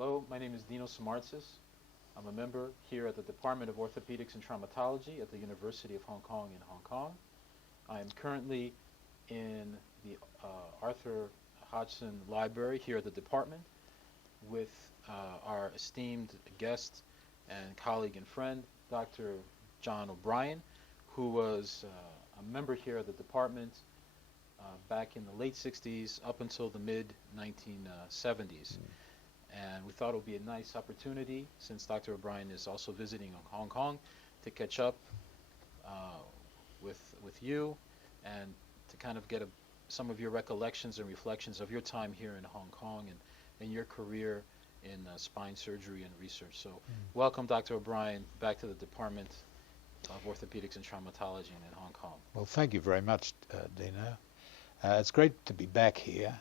Hello, my name is Dino Samartzis. I'm a member here at the Department of Orthopaedics and Traumatology at the University of Hong Kong in Hong Kong. I am currently in the Arthur Hodgson Library here at the department with our esteemed guest and colleague and friend, Dr. John O'Brien, who was a member here at the department back in the late 60s up until the mid-1970s. And we thought it would be a nice opportunity, since Dr. O'Brien is also visiting Hong Kong, to catch up with you and to kind of get some of your recollections and reflections of your time here in Hong Kong and your career in spine surgery and research. So welcome, Dr. O'Brien, back to the Department of Orthopaedics and Traumatology in Hong Kong. Well, thank you very much, Dino. It's great to be back here.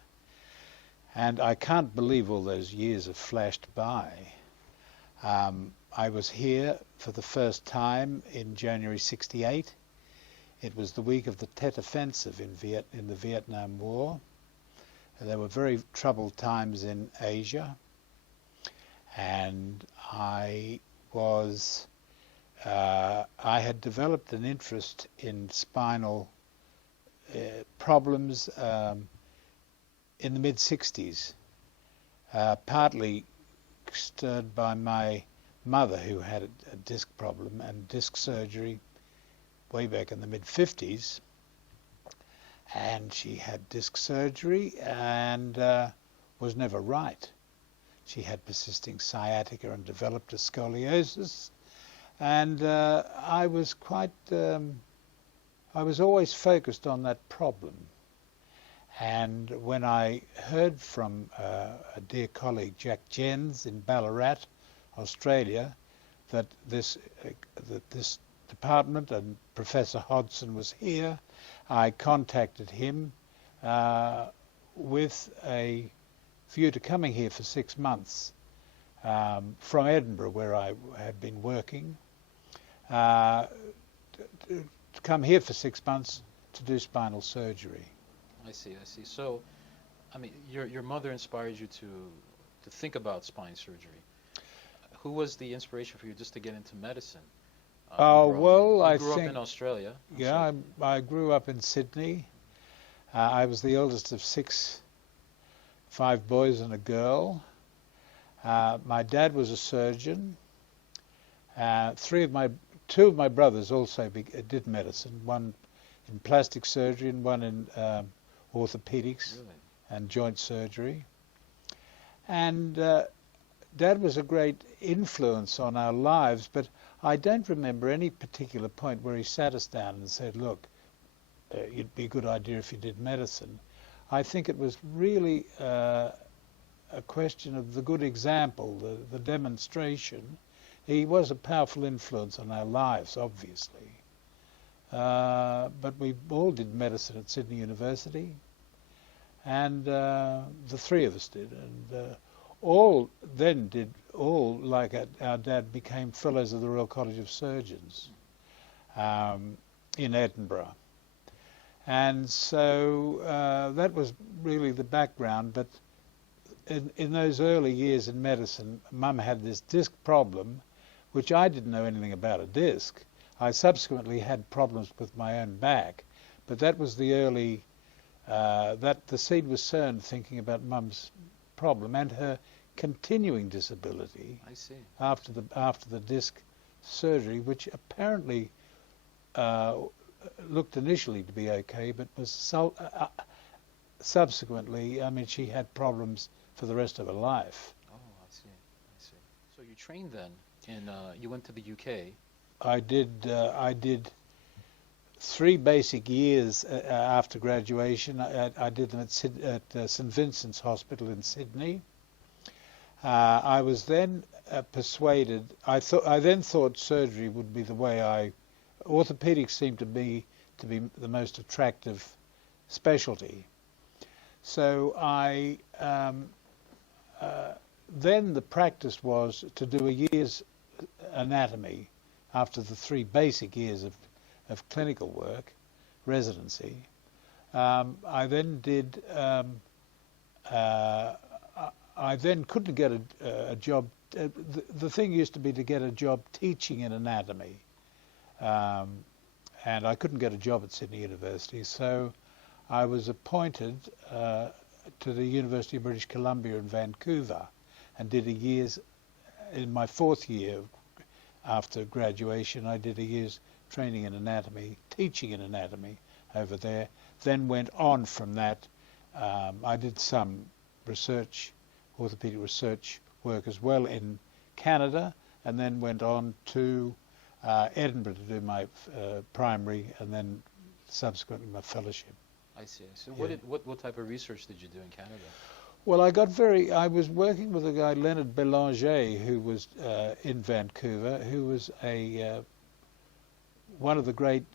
And I can't believe all those years have flashed by. I was here for the first time in January '68. It was the week of the Tet Offensive in the Vietnam War. There were very troubled times in Asia. And I had developed an interest in spinal problems in the mid-60s, partly stirred by my mother, who had a disc problem and disc surgery way back in the mid-50s. And she had disc surgery and was never right. She had persisting sciatica and developed a scoliosis. And I was always focused on that problem. And when I heard from a dear colleague, Jack Jens in Ballarat, Australia, that this department and Professor Hodgson was here, I contacted him with a view to coming here for 6 months from Edinburgh, where I had been working, to come here for 6 months to do spinal surgery. I see. So, I mean, your mother inspired you to think about spine surgery. Who was the inspiration for you just to get into medicine? Well, I grew think... up in Australia. Yeah, I grew up in Sydney. I was the oldest of 5 boys and a girl. My dad was a surgeon. 2 of my brothers also did medicine, one in plastic surgery and one in orthopedics and joint surgery. And Dad was a great influence on our lives, but I don't remember any particular point where he sat us down and said, look, it'd be a good idea if you did medicine. I think it was really a question of the good example, the demonstration. He was a powerful influence on our lives, obviously. But we all did medicine at Sydney University, and the 3 of us did, and all, like our dad, became fellows of the Royal College of Surgeons in Edinburgh. And so that was really the background. But in those early years in medicine, Mum had this disc problem, which I didn't know anything about a disc. I subsequently had problems with my own back, but that was the early, that the seed was sown thinking about Mum's problem and her continuing disability. I see. After the disc surgery, which apparently looked initially to be okay, but was subsequently, I mean, she had problems for the rest of her life. Oh, I see. So you trained then you went to the UK. I did 3 basic years after graduation. I did them at St Vincent's Hospital in Sydney. I was then persuaded. I then thought surgery would be the way. Orthopaedics seemed to be the most attractive specialty. So then the practice was to do a year's anatomy after the 3 basic years of clinical work, residency. I then did I then couldn't get a job. The thing used to be to get a job teaching in anatomy, and I couldn't get a job at Sydney University, so I was appointed to the University of British Columbia in Vancouver, and did a year's, in my 4th year after graduation, I did a year's training in anatomy, teaching in anatomy over there, then went on from that. I did some research, orthopaedic research work as well in Canada, and then went on to Edinburgh to do my primary and then subsequently my fellowship. I see. So Yeah. what type of research did you do in Canada? Well, I was working with a guy, Leonard Belanger, who was in Vancouver, who was one of the great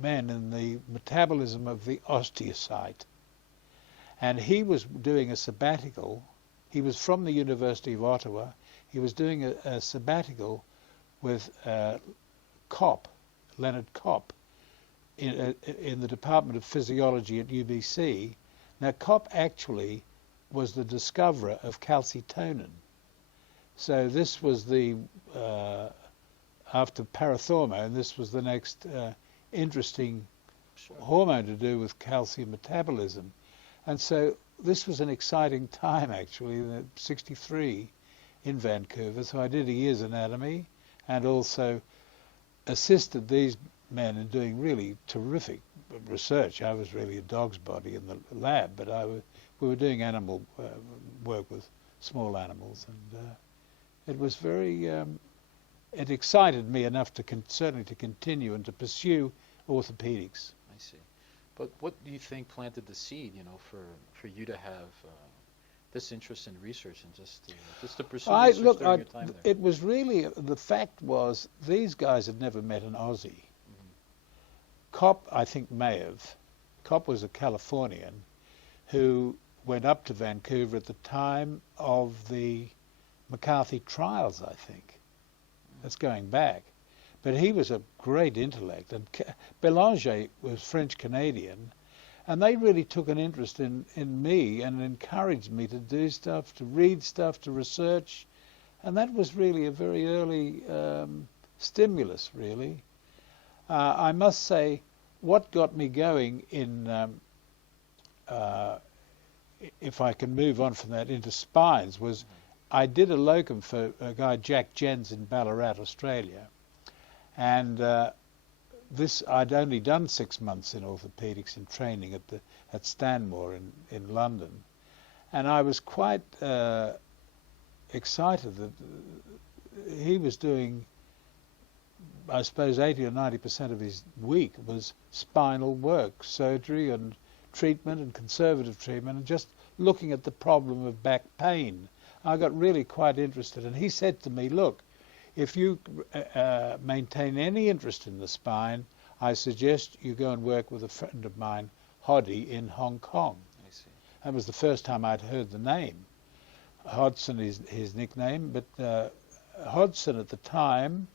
men in the metabolism of the osteocyte. And he was doing a sabbatical. He was from the University of Ottawa. He was doing a sabbatical with Leonard Kopp, in the Department of Physiology at UBC. Now, Kopp actually was the discoverer of calcitonin. So this was after parathormone, this was the next interesting hormone to do with calcium metabolism. And so this was an exciting time, actually, in '63 in Vancouver. So I did a year's anatomy and also assisted these men in doing really terrific research. I was really a dog's body in the lab, but we were doing animal work with small animals, and it was very, it excited me enough to certainly to continue and to pursue orthopedics. I see. But what do you think planted the seed, for you to have this interest in research and just to pursue research during your time there? It was really, the fact was, these guys had never met an Aussie. Kopp, I think, may have. Kopp was a Californian who went up to Vancouver at the time of the McCarthy trials, I think. That's going back. But he was a great intellect. And Belanger was French-Canadian. And they really took an interest in me and encouraged me to do stuff, to read stuff, to research. And that was really a very early stimulus, really. I must say, what got me going in, if I can move on from that into spines, was I did a locum for a guy, Jack Jens, in Ballarat, Australia. And I'd only done 6 months in orthopaedics in training at Stanmore in London. And I was quite excited that he was doing, I suppose, 80 or 90% of his week was spinal work, surgery and treatment and conservative treatment, and just looking at the problem of back pain. I got really quite interested, and he said to me, look, if you maintain any interest in the spine, I suggest you go and work with a friend of mine, Hoddy, in Hong Kong. I see. That was the first time I'd heard the name. Hodgson is his nickname, but Hodgson at the time,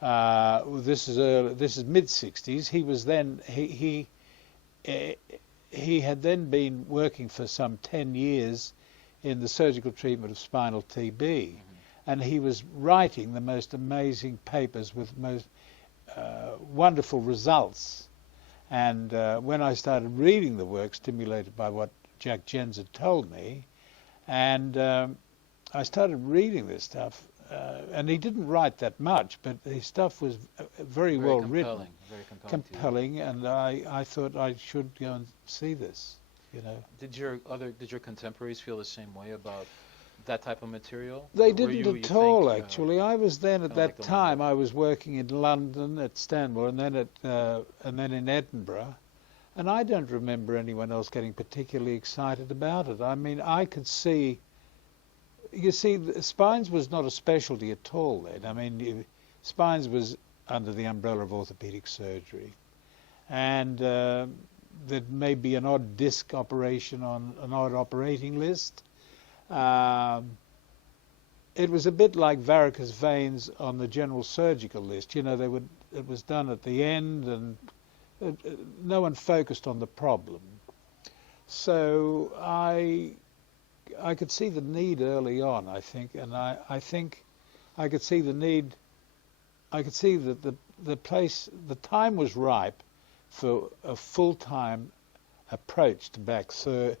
this is mid-60s. He was then he had then been working for some 10 years in the surgical treatment of spinal TB, and he was writing the most amazing papers with most wonderful results. And when I started reading the work, stimulated by what Jack Jens had told me, and I started reading this stuff. And he didn't write that much, but his stuff was very well written, very compelling, and I thought I should go and see this. Did your contemporaries feel the same way about that type of material? They didn't at all, actually. I was then at that time. I was working in London at Stanmore, and then in Edinburgh, and I don't remember anyone else getting particularly excited about it. I mean, I could see. You see, spines was not a specialty at all then. I mean, spines was under the umbrella of orthopedic surgery. And there may be an odd disc operation on an odd operating list. It was a bit like varicose veins on the general surgical list. It was done at the end, and no one focused on the problem. So I could see the need early on, I think, and I think I could see the need. I could see that the time was ripe for a full-time approach to backs, to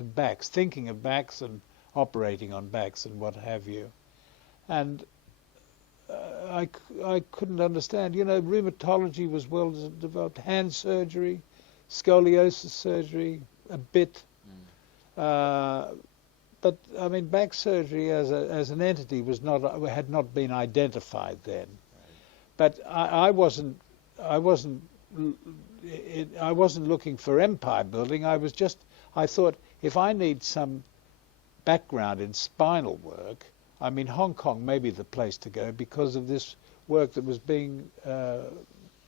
backs, thinking of backs and operating on backs and what have you. And I couldn't understand. You know, rheumatology was well developed, hand surgery, scoliosis surgery, a bit. But I mean, back surgery as an entity had not been identified then. Right. But I wasn't looking for empire building. I thought, if I need some background in spinal work, I mean, Hong Kong may be the place to go because of this work that was being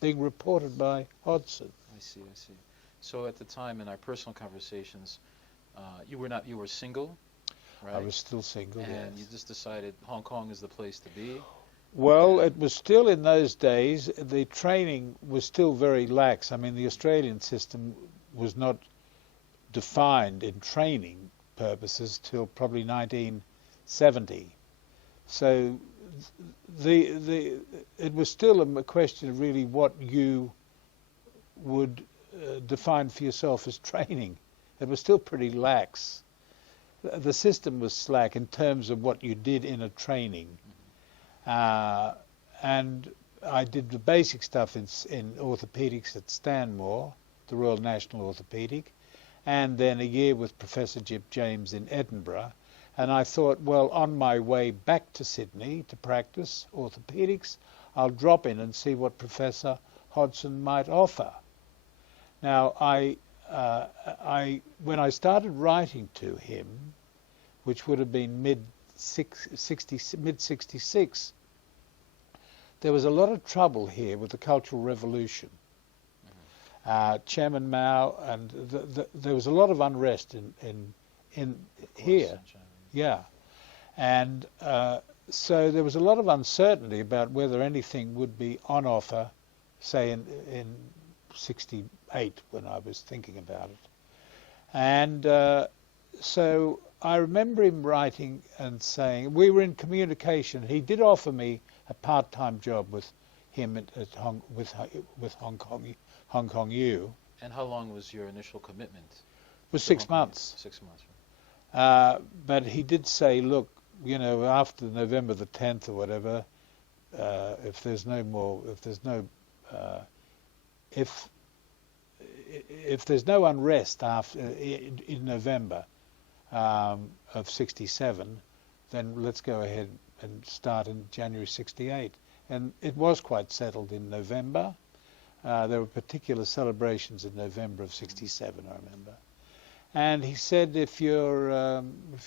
reported by Hodgson. I see. So at the time in our personal conversations, you were single, right? I was still single, and yes. You just decided Hong Kong is the place to be? Well, it was still in those days, the training was still very lax. I mean, the Australian system was not defined in training purposes till probably 1970. So it was still a question of really what you would define for yourself as training. It was still pretty lax. The system was slack in terms of what you did in a training. And I did the basic stuff in orthopaedics at Stanmore, the Royal National Orthopaedic, and then a year with Professor Jip James in Edinburgh. And I thought, well, on my way back to Sydney to practice orthopaedics, I'll drop in and see what Professor Hodgson might offer. Now, when I started writing to him, which would have been mid-66, there was a lot of trouble here with the Cultural Revolution. Chairman Mao, and there was a lot of unrest in here. Yeah. And so there was a lot of uncertainty about whether anything would be on offer, say in 68, when I was thinking about it. And so I remember him writing and saying, we were in communication. He did offer me a part-time job with him with Hong Kong U. And how long was your initial commitment? It was 6 months. 6 months. Right. But he did say, look, you know, after November the 10th or whatever, if there's no unrest after in November of 67, then let's go ahead and start in January 68. And it was quite settled in November. There were particular celebrations in November of 67, I remember. And he said, if you're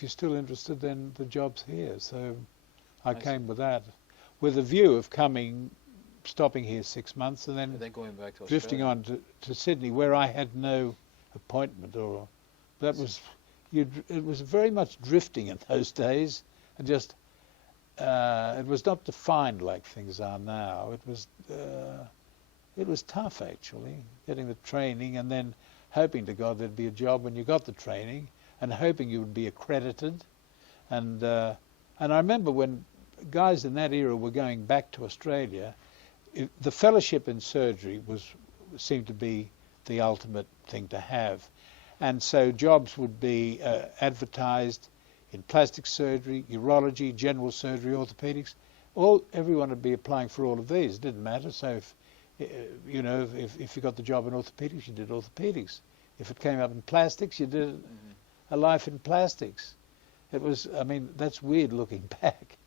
still interested, then the job's here. So I came with that, with a view of stopping here 6 months and then going back to drifting on to Sydney, where I had no appointment. It was very much drifting in those days, and just it was not defined like things are now. It was tough, actually, getting the training and then hoping to God there'd be a job when you got the training, and hoping you would be accredited. And I remember when guys in that era were going back to Australia, the fellowship in surgery seemed to be the ultimate thing to have. And so jobs would be advertised in plastic surgery, urology, general surgery, orthopaedics. Everyone would be applying for all of these. It didn't matter. So if you got the job in orthopaedics, you did orthopaedics. If it came up in plastics, you did a life in plastics. It was, I mean, that's weird looking back.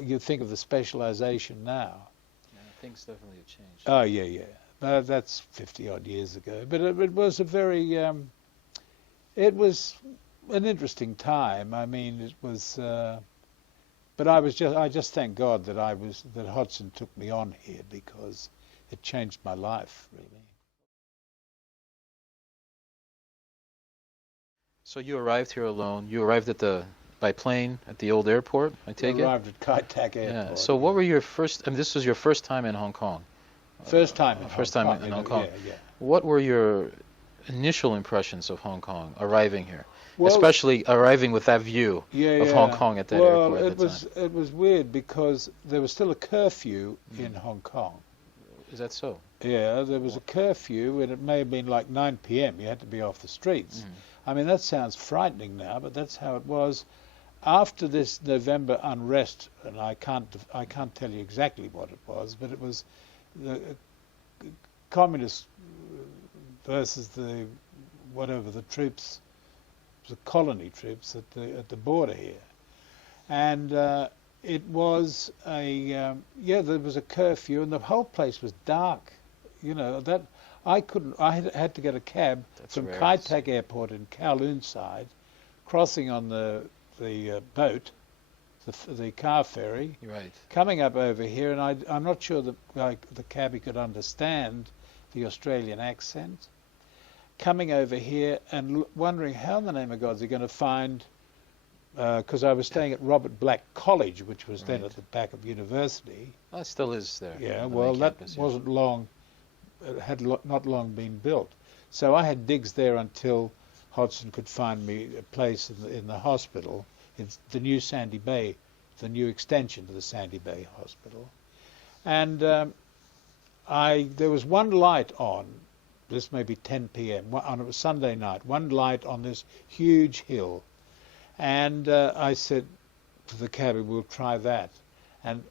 You think of the specialization now. Yeah, things definitely have changed. Oh, yeah. But that's 50-odd years ago. But it was a very, it was an interesting time. I mean, it was, but I just thank God that Hodgson took me on here, because it changed my life, really. So you arrived here alone. You arrived by plane at the old airport, I take it? Arrived at Kai Tak Airport. Yeah. So what were your first, this was your first time in Hong Kong? First time in Hong Kong. Yeah. What were your initial impressions of Hong Kong arriving here? Well, especially arriving with that view of Hong Kong at that airport at the time. It was weird because there was still a curfew in Hong Kong. Is that so? Yeah, there was a curfew, and it may have been like 9 p.m. You had to be off the streets. I mean, that sounds frightening now, but that's how it was. After this November unrest, and I can't tell you exactly what it was, but it was the communists versus the troops, the colony troops at the border here, and it was there was a curfew, and the whole place was dark. You know that I had to get a cab from Kai Tak Airport in Kowloon side, crossing on the boat, the car ferry, right, coming up over here, and I'm not sure that the cabbie could understand the Australian accent. Coming over here and wondering how in the name of God they're going to find, because I was staying at Robert Black College, which was then at the back of university. Well, it still is there. Yeah, well, that wasn't long, it had not long been built. So I had digs there until Hodgson could find me a place in the hospital. It's the new Sandy Bay, the new extension to the Sandy Bay Hospital. And there was one light on, this may be 10 p.m., and it was Sunday night, one light on this huge hill. And I said to the cabbie, we'll try that. And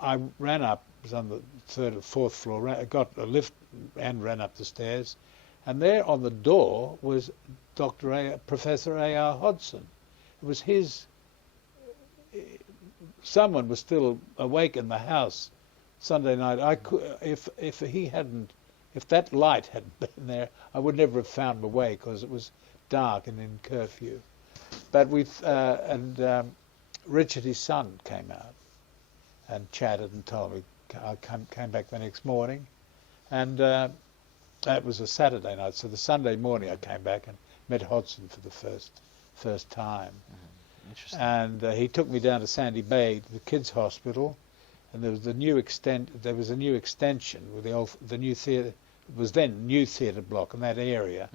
I ran up, it was on the third or fourth floor, I got a lift and ran up the stairs. And there on the door was Professor A.R. Hodgson. It was his, someone was still awake in the house Sunday night. I could, if that light hadn't been there, I would never have found my way because it was dark and in curfew. But Richard, his son, came out and chatted and told me. I came back the next morning, and that was a Saturday night. So the Sunday morning I came back and met Hodgson for the first time. Interesting. And he took me down to Sandy Bay, the kids' hospital, and there was a new extension with the new theatre. It was then new theatre block, and that area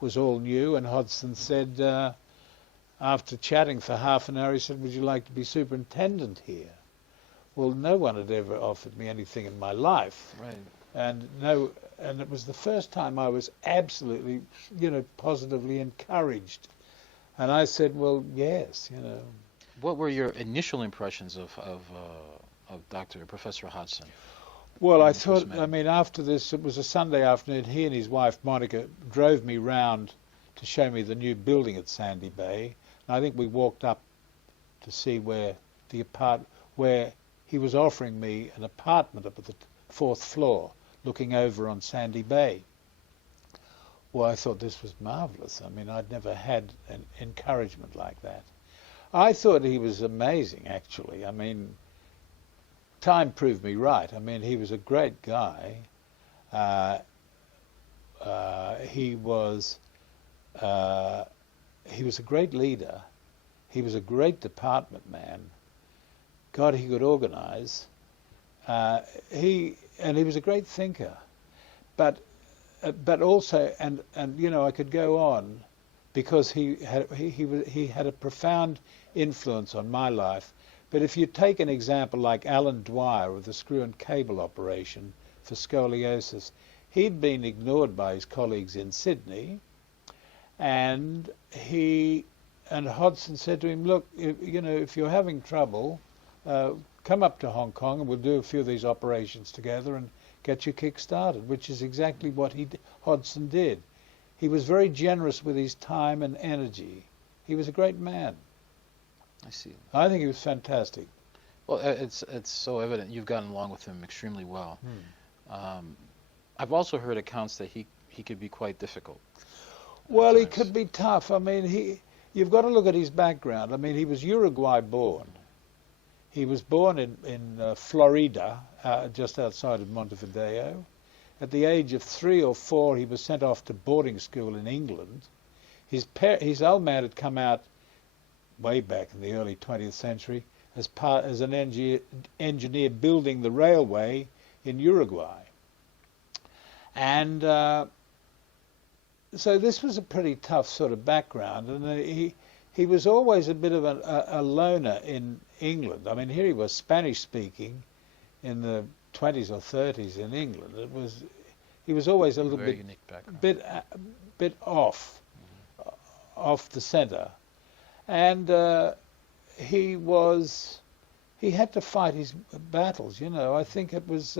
was all new. And Hodgson said, after chatting for half an hour, he said, "Would you like to be superintendent here?" Well, no one had ever offered me anything in my life, right? And it was the first time I was absolutely, positively encouraged. And I said, "Well, yes, What were your initial impressions of Professor Hodgson? Well, I thought, after this, it was a Sunday afternoon, he and his wife, Monica, drove me round to show me the new building at Sandy Bay. And I think we walked up to see where he was offering me an apartment up at the 4th floor, looking over on Sandy Bay. Well, I thought this was marvellous. I'd never had an encouragement like that. I thought he was amazing, actually. Time proved me right. He was a great guy. He was a great leader. He was a great department man. God, he could organize. He was a great thinker. But also, and I could go on, because he had a profound influence on my life. But if you take an example like Alan Dwyer with the screw and cable operation for scoliosis, he'd been ignored by his colleagues in Sydney, and Hodgson said to him, "Look, if you're having trouble, come up to Hong Kong and we'll do a few of these operations together and get your kick started," which is exactly what Hodgson did. He was very generous with his time and energy. He was a great man. I see. I think he was fantastic. Well, it's so evident you've gotten along with him extremely well. I've also heard accounts that he could be quite difficult. Well, he could be tough. You've got to look at his background. He was Uruguay born. He was born in Florida, just outside of Montevideo. At the age of 3 or 4, he was sent off to boarding school in England. His old man had come out way back in the early 20th century as an engineer building the railway in Uruguay. And so this was a pretty tough sort of background, and he was always a bit of a loner in England. I mean, here he was Spanish speaking in the 20s or 30s in England. He was always a little Very bit unique background. bit off the centre, and he had to fight his battles. You know, I think it was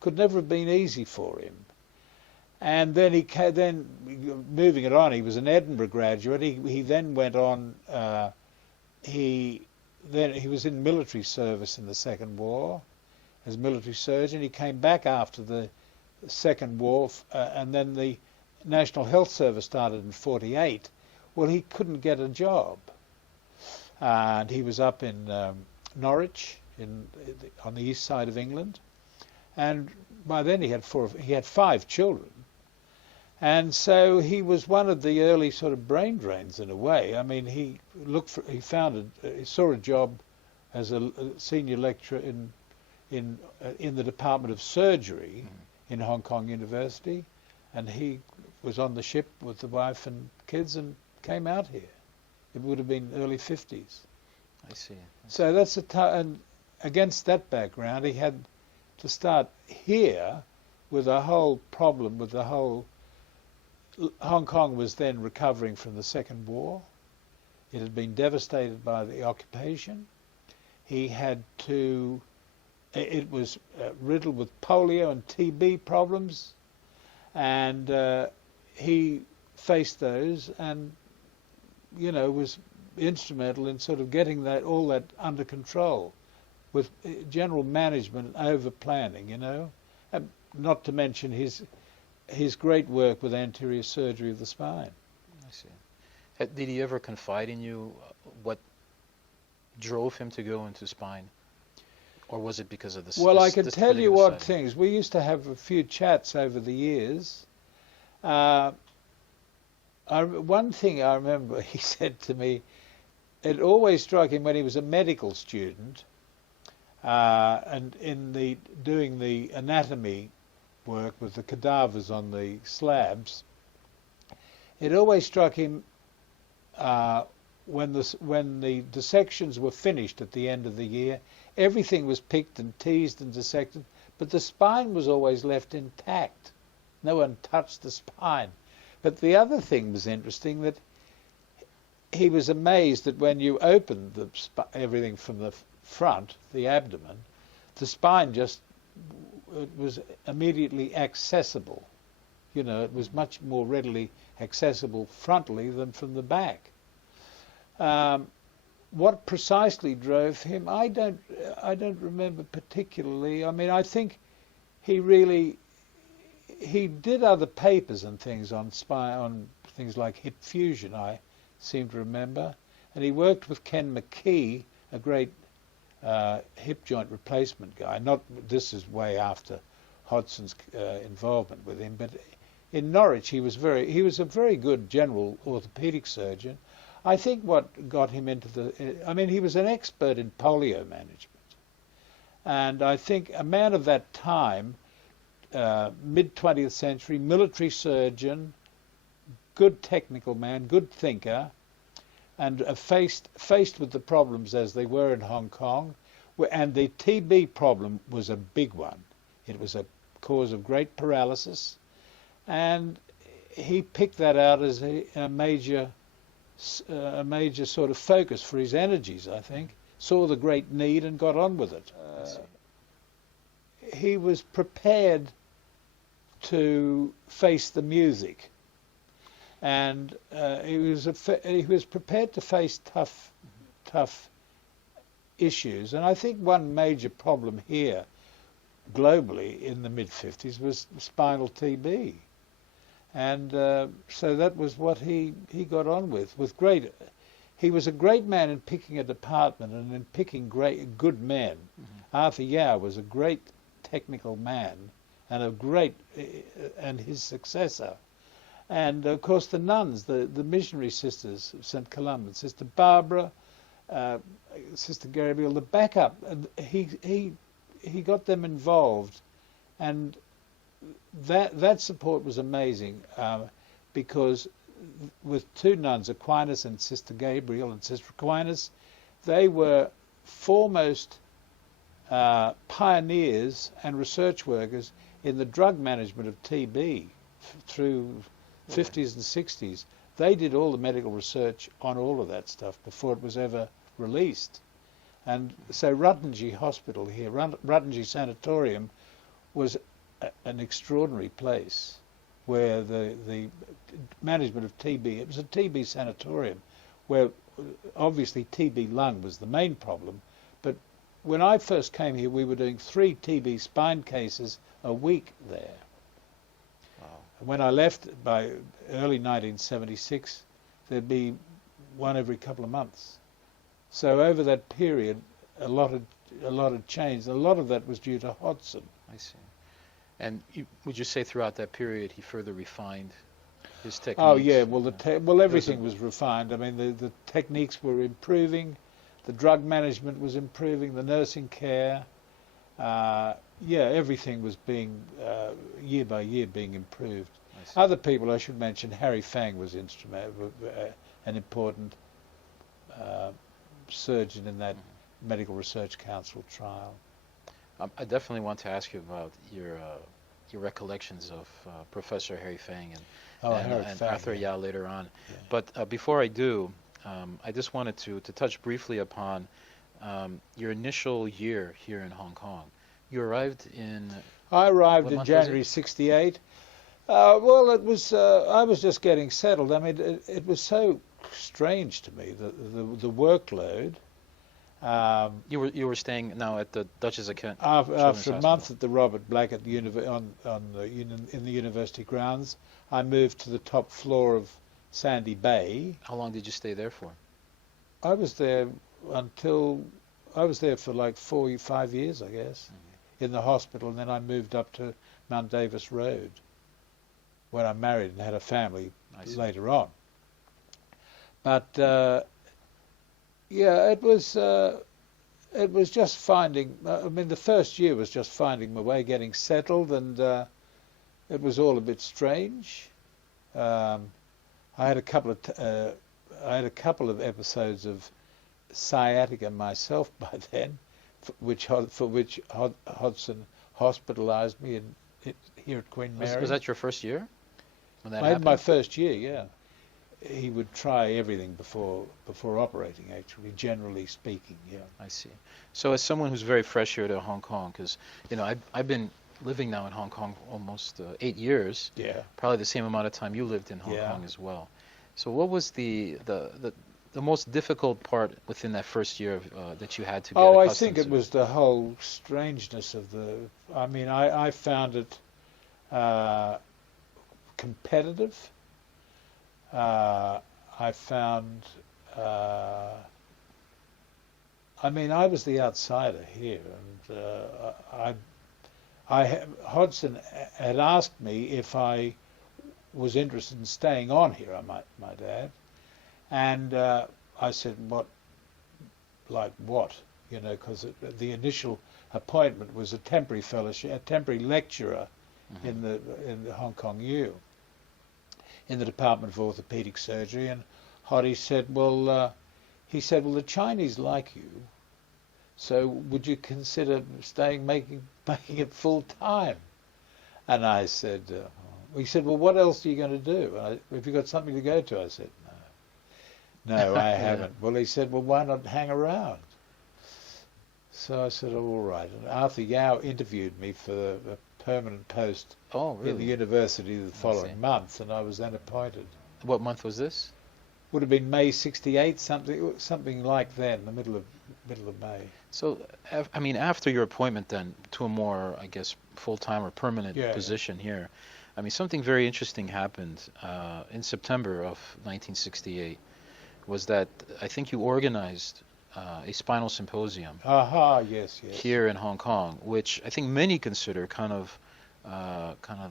could never have been easy for him. And then moving it on, he was an Edinburgh graduate. He then went on. He was in military service in the Second War as military surgeon. He came back after the Second War, and then the National Health Service started in '48. Well, he couldn't get a job, and he was up in Norwich, on the east side of England, and by then he had 5 children. And so he was one of the early sort of brain drains in a way. I mean, he saw a job as a senior lecturer in the Department of Surgery in Hong Kong University, and he was on the ship with the wife and kids and came out here. It would have been early 50s. I see. So that's and against that background, he had to start here with a whole problem with the whole. Hong Kong was then recovering from the Second War. It had been devastated by the occupation. He had to, it was riddled with polio and TB problems, and he faced those and, you know, was instrumental in sort of getting all that under control with general management and over-planning, you know, and not to mention his great work with anterior surgery of the spine. I see. Did he ever confide in you what drove him to go into spine? Or was it because of this? Well, I can tell you what things. We used to have a few chats over the years. One thing I remember he said to me, it always struck him when he was a medical student and doing the anatomy work with the cadavers on the slabs, it always struck him when the dissections were finished at the end of the year, everything was picked and teased and dissected, but the spine was always left intact. No one touched the spine. But the other thing was interesting, that he was amazed that when you opened everything from the front, the abdomen, the spine just it was immediately accessible. You know, it was much more readily accessible frontally than from the back. What precisely drove him, I don't remember particularly. I mean, I think he did other papers and things on spine, on things like hip fusion, I seem to remember, and he worked with Ken McKee, a great hip joint replacement guy. This is way after Hodgson's involvement with him, but in Norwich he was a very good general orthopaedic surgeon. I think what got him into he was an expert in polio management, and I think a man of that time, mid-20th century, military surgeon, good technical man, good thinker, and faced with the problems as they were in Hong Kong, and the TB problem was a big one. It was a cause of great paralysis, and he picked that out as a major sort of focus for his energies, I think, saw the great need and got on with it. He was prepared to face the music, and he was prepared to face tough issues. And I think one major problem here globally in the mid-50s was spinal TB, and so that was what he got on with he was a great man in picking a department and in picking good men. Arthur Hodgson was a great technical man and his successor. And of course the nuns, the missionary sisters of St. Columba, Sister Barbara, Sister Gabrielle, the backup, he got them involved, and that support was amazing. because with two nuns, Aquinas and Sister Gabriel and Sister Aquinas, they were foremost pioneers and research workers in the drug management of TB through 50s and 60s. They did all the medical research on all of that stuff before it was ever released. And so Ruttenji Hospital here, Ruttenji Sanatorium, was an extraordinary place where the management of TB, it was a TB sanatorium where obviously TB lung was the main problem, but when I first came here we were doing 3 TB spine cases a week there. Wow. When I left by early 1976, there'd be one every couple of months. So over that period, a lot had changed. A lot of that was due to Hodgson. I see. And would you say throughout that period he further refined his techniques? Oh yeah, well everything was refined. I mean the techniques were improving, the drug management was improving, the nursing care. Yeah, everything was being year by year being improved. Other people I should mention, Harry Fang was instrumental, an important surgeon in that Medical Research Council trial. I definitely want to ask you about your recollections of Professor Harry Fang and Arthur Yao later on. Yeah. But before I do, I just wanted to touch briefly upon your initial year here in Hong Kong. You arrived in... I arrived in January '68. Well, it was I was just getting settled. I mean, it was so strange to me, the workload. You were staying now at the Duchess of Kent. After a month at the Robert Black at the in the university grounds, I moved to the top floor of Sandy Bay. How long did you stay there for? I was there for like 4 or 5 years, I guess, in the hospital, and then I moved up to Mount Davis Road when I married and had a family later on. But yeah, it was just finding. I mean, the first year was just finding my way, getting settled, and it was all a bit strange. I had a couple of episodes of sciatica myself by then, for which Hodgson hospitalised me here at Queen Mary. Was that your first year? When that I had my first year, yeah. He would try everything before operating, actually, generally speaking, yeah. I see. So as someone who's very fresh here to Hong Kong, because, you know, I've been living now in Hong Kong almost 8 years. Yeah. Probably the same amount of time you lived in Hong Kong as well. So what was the most difficult part within that first year that you had to get accustomed to? I think it was the whole strangeness of I mean, I found it competitive. I found, I mean, I was the outsider here, and Hodgson had asked me if I was interested in staying on here, I might add, and I said, what, you know, because the initial appointment was a temporary fellowship, a temporary lecturer in the Hong Kong U, in the Department of Orthopaedic Surgery, and Hoddy said, well, the Chinese like you, so would you consider making it full time? And I said, he said, well, what else are you going to do? Have you got something to go to? I said, no, I haven't. Well, he said, well, why not hang around? So I said, all right. And Arthur Yao interviewed me for a permanent post in the university the following month, and I was then appointed. What month was this? Would have been May '68, something like then, the middle of May. So, I mean, after your appointment then to a more, I guess, full-time or permanent position here, I mean, something very interesting happened in September of 1968. Was that I think you organized a spinal symposium. Yes. Here in Hong Kong, which I think many consider kind of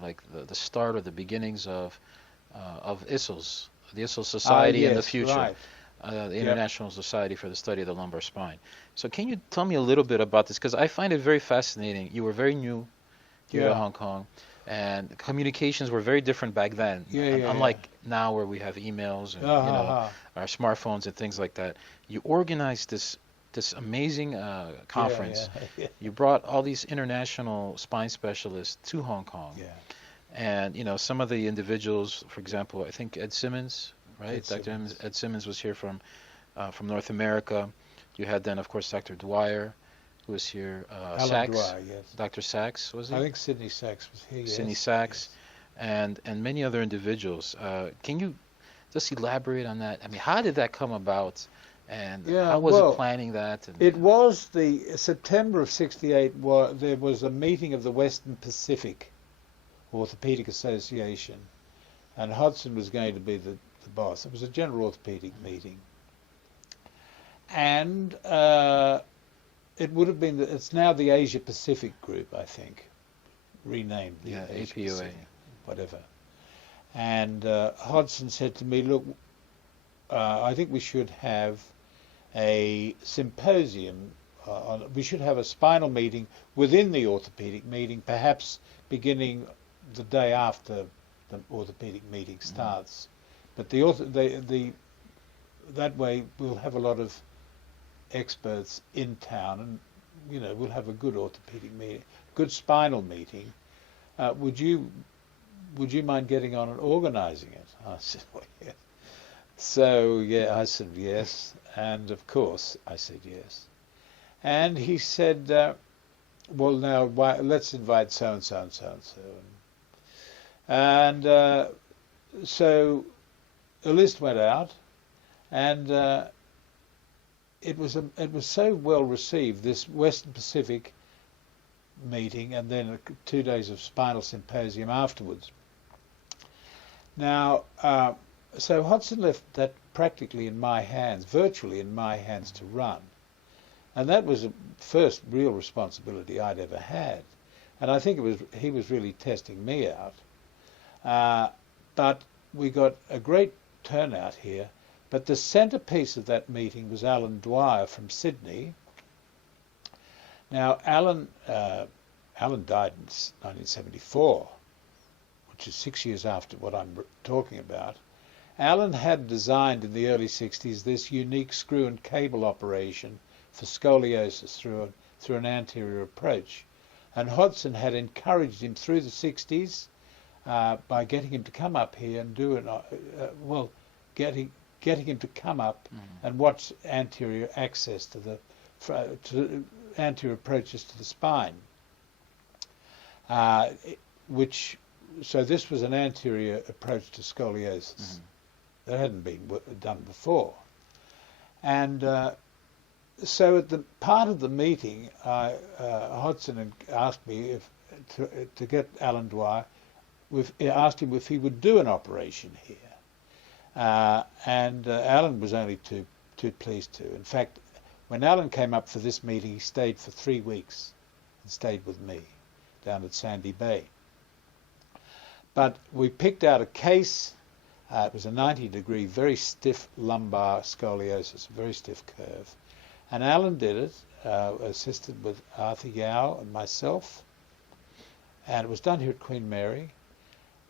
like the start or the beginnings of ISSLS, the ISSLS Society in the future, right. The International Society for the Study of the Lumbar Spine. So can you tell me a little bit about this? Because I find it very fascinating. You were very new here in Hong Kong. and communications were very different back then. Unlike now, where we have emails and our smartphones and things like that. You organized this amazing conference. You brought all these international spine specialists to Hong Kong. And some of the individuals, for example, I think Ed Simmons, right? Ed Simmons was here from North America. You had then, of course, Dr. Dwyer, who was here. Sachs, Dwyer, yes. Dr. Sachs, was he? I think Sidney Sachs was here. Sidney Sachs, and many other individuals. Can you just elaborate on that? I mean, how did that come about? And how was it planning that? It was the September of '68. There was a meeting of the Western Pacific Orthopaedic Association, and Hodgson was going to be the boss. It was a general orthopaedic meeting, and it would have been. It's now the Asia Pacific Group, I think, renamed the Asia APOA, Pacific, whatever. And Hodgson said to me, "Look, I think we should have a symposium. We should have a spinal meeting within the orthopaedic meeting, perhaps beginning the day after the orthopaedic meeting starts. But that way we'll have a lot of experts in town, and we'll have a good orthopaedic meeting, good spinal meeting. Would you mind getting on and organising it?" I said, "Well, yeah." So I said yes, and of course I said yes. And he said, "Well, now let's invite so and so and so and so." And so a list went out, and it was so well received, this Western Pacific meeting, and then 2 days of spinal symposium afterwards. Now, so Hodgson left that practically in my hands, virtually in my hands to run. And that was the first real responsibility I'd ever had. And I think he was really testing me out. But we got a great turnout here. But the centerpiece of that meeting was Alan Dwyer from Sydney. Now, Alan died in 1974, which is 6 years after what I'm talking about. Alan had designed in the early 60s this unique screw and cable operation for scoliosis through an anterior approach. And Hodgson had encouraged him through the 60s by getting him to come up here and do getting him to come up and watch anterior access to anterior approaches to the spine. So this was an anterior approach to scoliosis. That hadn't been done before. And so at the part of the meeting, Hodgson had asked me to get Alan Dwyer, asked him if he would do an operation here. And Alan was only too pleased to. In fact, when Alan came up for this meeting, he stayed for 3 weeks and stayed with me down at Sandy Bay. But we picked out a case. It was a 90-degree, very stiff lumbar scoliosis, a very stiff curve. And Alan did it, assisted with Arthur Yao and myself. And it was done here at Queen Mary.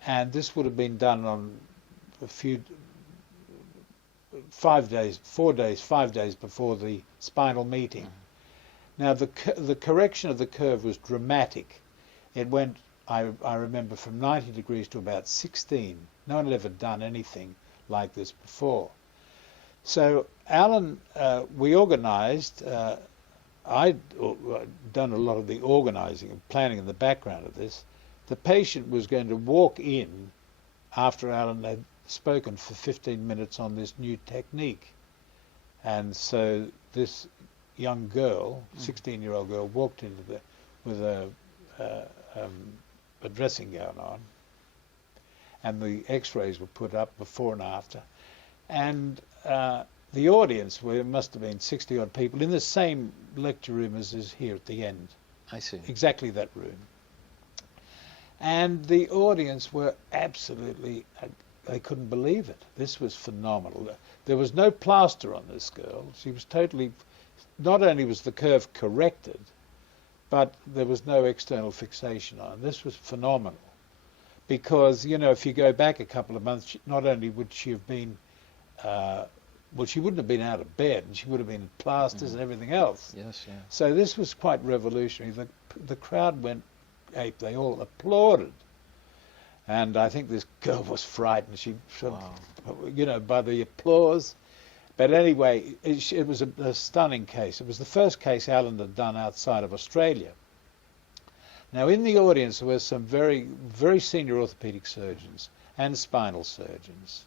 And this would have been done on 5 days before the spinal meeting. Now, the correction of the curve was dramatic. It went, I remember, from 90 degrees to about 16. No one had ever done anything like this before. So Alan, we organised, I'd done a lot of the organising and planning in the background of this. The patient was going to walk in after Alan had spoken for 15 minutes on this new technique. And so this young girl, 16-year-old girl, walked into with a dressing gown on, and the x-rays were put up before and after. And the audience, must have been 60-odd people, in the same lecture room as is here at the end. I see. Exactly that room. And the audience were absolutely, they couldn't believe it. This was phenomenal. There was no plaster on this girl. She was totally, not only was the curve corrected, but there was no external fixation on it. This was phenomenal. because, you know, if you go back a couple of months, not only would she have been, well, she wouldn't have been out of bed, and she would have been in plasters and everything else. Yes, yeah. So this was quite revolutionary. The crowd went ape. They all applauded. And I think this girl was frightened. She, you know, by the applause. But anyway, it was a stunning case. It was the first case Alan had done outside of Australia. Now, in the audience there were some very, very senior orthopaedic surgeons and spinal surgeons.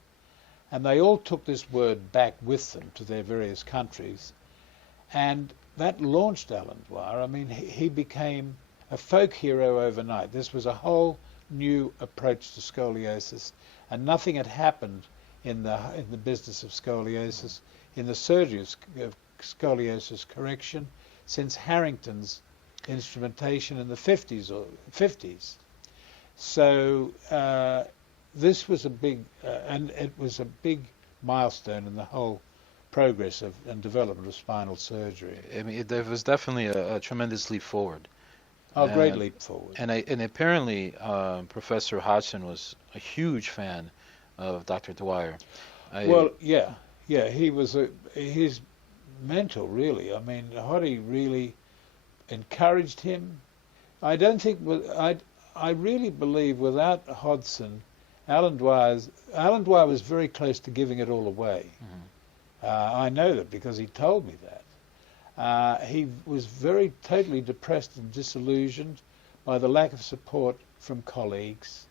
And they all took this word back with them to their various countries. And that launched Alan Dwyer. I mean, he became a folk hero overnight. This was a whole new approach to scoliosis, and nothing had happened in the business of scoliosis, in the surgery of scoliosis correction, since Harrington's instrumentation in the 50s. So this was a big, and it was a big milestone in the whole progress of and development of spinal surgery. I mean, there was definitely a tremendous leap forward. Oh, great leap forward. And apparently Professor Hodgson was a huge fan of Dr. Dwyer. Well, yeah, he was his mentor, really. I mean, Hoddy really encouraged him. I don't think, I really believe without Hodgson, Alan Dwyer was very close to giving it all away. I know that because he told me that. He was totally depressed and disillusioned by the lack of support from colleagues,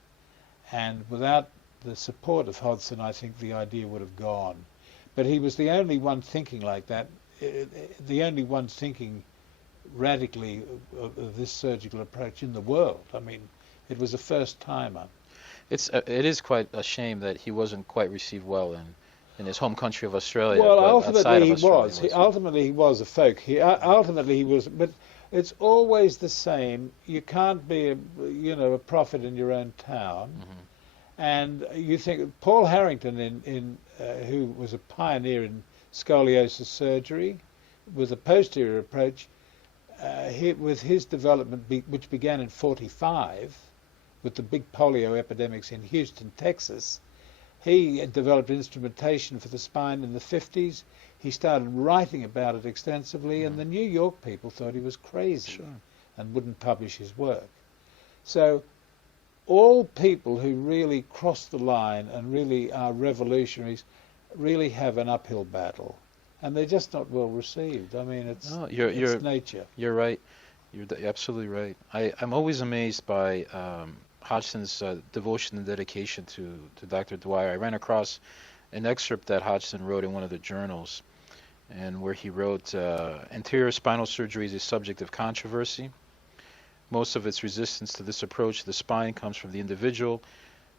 and without the support of Hodgson, I think the idea would have gone. But he was the only one thinking like that, the only one thinking radically of this surgical approach in the world. I mean, it was a first-timer. It is quite a shame that he wasn't quite received well in his home country of Australia. Well, ultimately he was. Ultimately, he was a folk. Ultimately, he was. But it's always the same. You can't be, a prophet in your own town. And you think Paul Harrington, who was a pioneer in scoliosis surgery, with a posterior approach, with his development, which began in '45, with the big polio epidemics in Houston, Texas. He developed instrumentation for the spine in the 50s. He started writing about it extensively, and the New York people thought he was crazy and wouldn't publish his work. So all people who really cross the line and really are revolutionaries really have an uphill battle, and they're just not well received. I mean, it's nature. You're right. You're absolutely right. I'm always amazed by Hodgson's devotion and dedication to Dr. Dwyer. I ran across an excerpt that Hodgson wrote in one of the journals, and where he wrote, anterior spinal surgery is a subject of controversy. Most of its resistance to this approach to the spine comes from the individual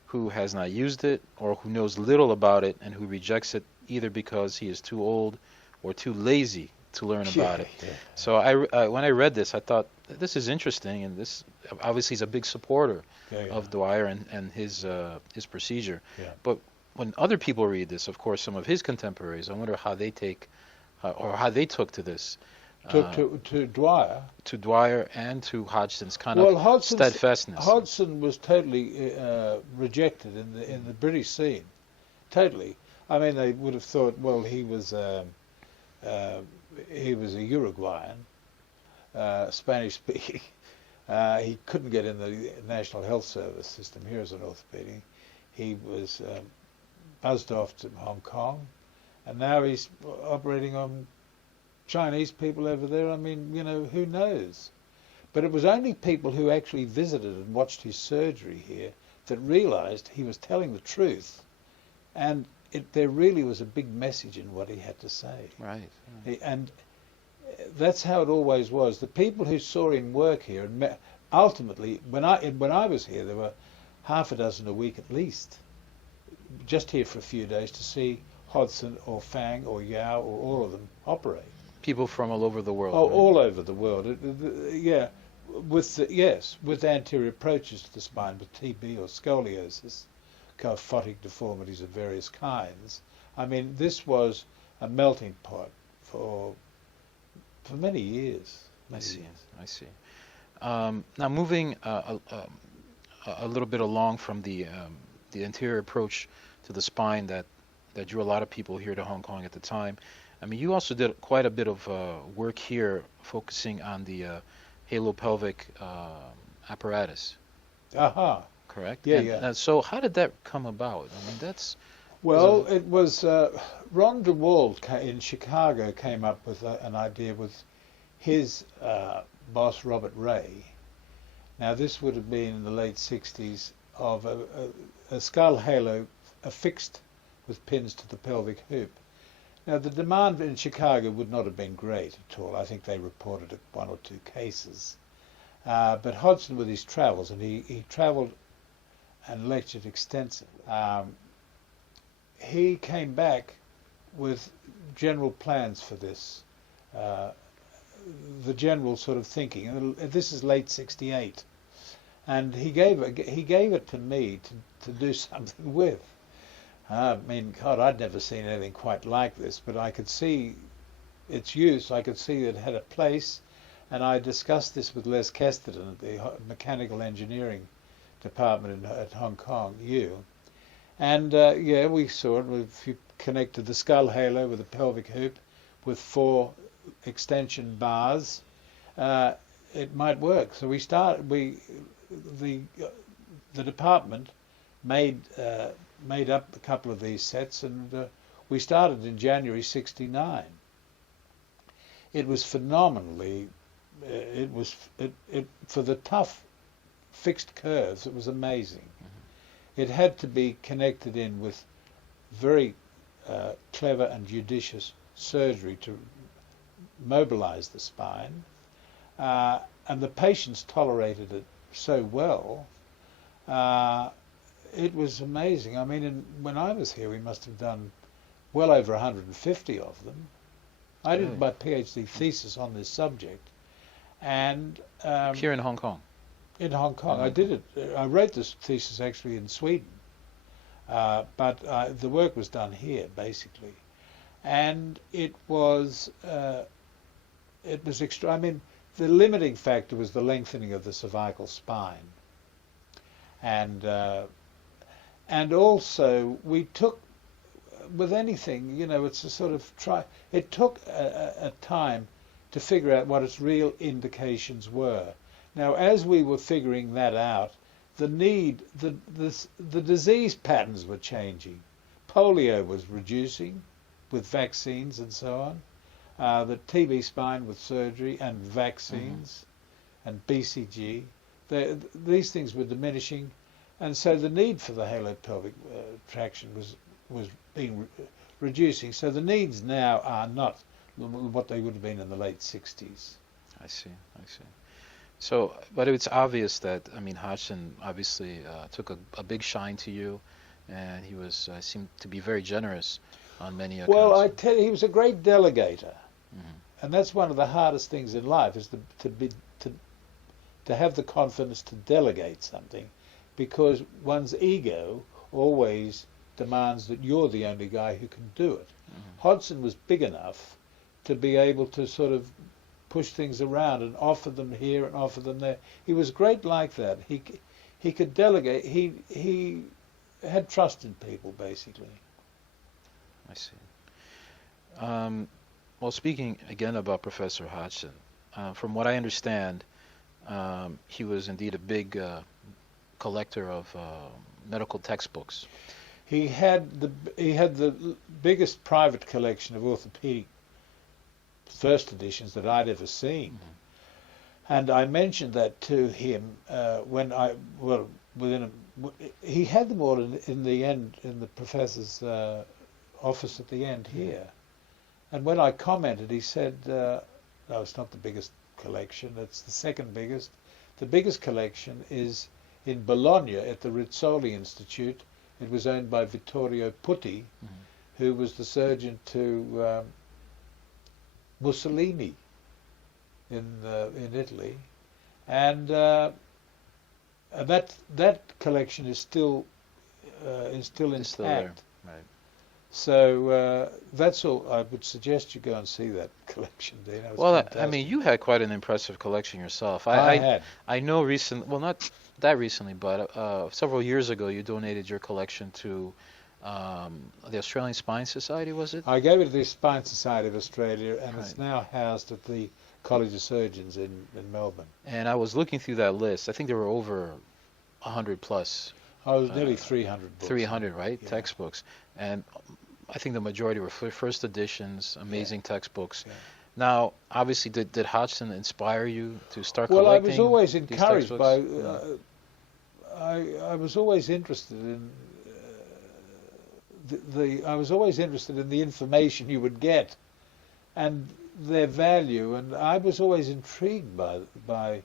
who has not used it or who knows little about it and who rejects it either because he is too old or too lazy to learn about it. So when I read this, I thought, this is interesting, and this obviously is a big supporter of Dwyer and his procedure. But when other people read this, of course, some of his contemporaries, I wonder how they take or how they took to this. To Dwyer? To Dwyer and to Hodgson's kind of steadfastness. Hodgson was totally rejected in the British scene. Totally. I mean, they would have thought, well, he was a Uruguayan, Spanish-speaking. He couldn't get in the National Health Service system here as an orthopedic. He was buzzed off to Hong Kong, and now he's operating on Chinese people over there. I mean, who knows? But it was only people who actually visited and watched his surgery here that realized he was telling the truth, and there really was a big message in what he had to say. Right. And that's how it always was. The people who saw him work here, and ultimately, when I was here, there were half a dozen a week at least, just here for a few days to see Hodgson or Fang or Yao or all of them operate. People from all over the world. Oh, right? all over the world. With anterior approaches to the spine, with TB or scoliosis, kyphotic deformities of various kinds. I mean, this was a melting pot for many years. I see. Now, moving a a little bit along from the anterior approach to the spine that drew a lot of people here to Hong Kong at the time. I mean, you also did quite a bit of work here focusing on the halo-pelvic apparatus. Aha. Correct? Yeah, and, yeah. So how did that come about? I mean, that's... Well, it was Ronald DeWald in Chicago came up with an idea with his boss, Robert Ray. Now, this would have been in the late 60s, of a skull halo affixed with pins to the pelvic hoop. Now, the demand in Chicago would not have been great at all. I think they reported 1 or 2 cases. But Hodgson, with his travels, and he travelled and lectured extensively, he came back with general plans for this, the general sort of thinking. And this is late '68, and he gave it to me to do something with. I mean, God, I'd never seen anything quite like this, but I could see its use. I could see it had a place, and I discussed this with Les Kesterton at the Mechanical Engineering Department at Hong Kong U. And yeah, we saw it. If you connected the skull halo with the pelvic hoop with 4 extension bars, it might work. So we started. The department made up a couple of these sets, and we started in January '69. It was phenomenally. It for the tough fixed curves. It was amazing. It had to be connected in with very clever and judicious surgery to mobilize the spine, and the patients tolerated it so well. It was amazing. I mean, when I was here, we must have done well over 150 of them. I did my PhD thesis on this subject, and here in Hong Kong. In Hong Kong, I did it. I wrote this thesis actually in Sweden, but the work was done here basically, and it was extra. I mean, the limiting factor was the lengthening of the cervical spine, and also we took, with anything, you know, it's a sort of try. It took a time to figure out what its real indications were. Now, as we were figuring that out, the disease patterns were changing. Polio was reducing with vaccines and so on. The TB spine with surgery and vaccines, and BCG. These things were diminishing, and so the need for the halo-pelvic traction was being reducing. So the needs now are not what they would have been in the late 60s. I see. So, but it's obvious that, I mean, Hodgson obviously took a big shine to you, and he was seemed to be very generous on many accounts. Well, I tell you, he was a great delegator, and that's one of the hardest things in life, is to have the confidence to delegate something, because one's ego always demands that you're the only guy who can do it. Hodgson was big enough to be able to sort of push things around and offer them here and offer them there. He was great like that. He could delegate. He had trust in people, basically. I see. Well, speaking again about Professor Hodgson, from what I understand, he was indeed a big collector of medical textbooks. He had the biggest private collection of orthopedic first editions that I'd ever seen, and I mentioned that to him when he had them all in the end in the professor's office at the end here, and when I commented, he said, "No, it's not the biggest collection. It's the second biggest. The biggest collection is in Bologna at the Rizzoli Institute. It was owned by Vittorio Putti, who was the surgeon to Mussolini in Italy, and that collection is still intact. There. Right. So that's all. I would suggest you go and see that collection, Dino. Well, I mean, you had quite an impressive collection yourself. I had. I know recently. Well, not that recently, but several years ago you donated your collection to the Australian Spine Society, was it? I gave it to the Spine Society of Australia, and Right. it's now housed at the College of Surgeons in Melbourne. And I was looking through that list. I think there were over 100 plus. Oh, it was nearly 300 books. 300, right? Yeah. Textbooks. And I think the majority were first editions, amazing textbooks. Yeah. Now, obviously, did Hodgson inspire you to start Well, collecting? I was always these encouraged by. textbooks? I was always interested in I was always interested in the information you would get, and their value. And I was always intrigued by.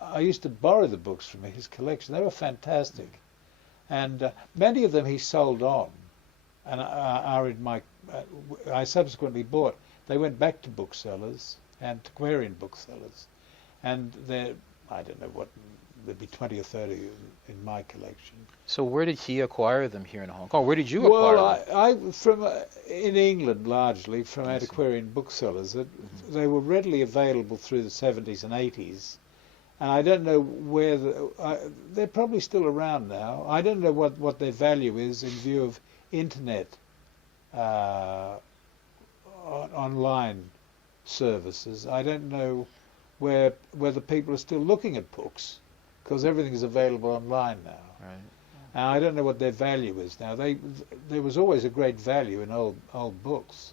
I used to borrow the books from his collection. They were fantastic, and many of them he sold on, and are in my. I subsequently bought. They went back to booksellers, antiquarian booksellers, and I don't know what, there'd be 20 or 30 in my collection. So where did he acquire them here in Hong Kong? Where did you acquire them? Well, I from in England largely from I see. antiquarian booksellers. They were readily available through the 70s and 80s, and I don't know where they're probably still around now. I don't know what their value is in view of internet online services. I don't know whether people are still looking at books, because everything is available online now. Right. And I don't know what their value is now. There was always a great value in old books,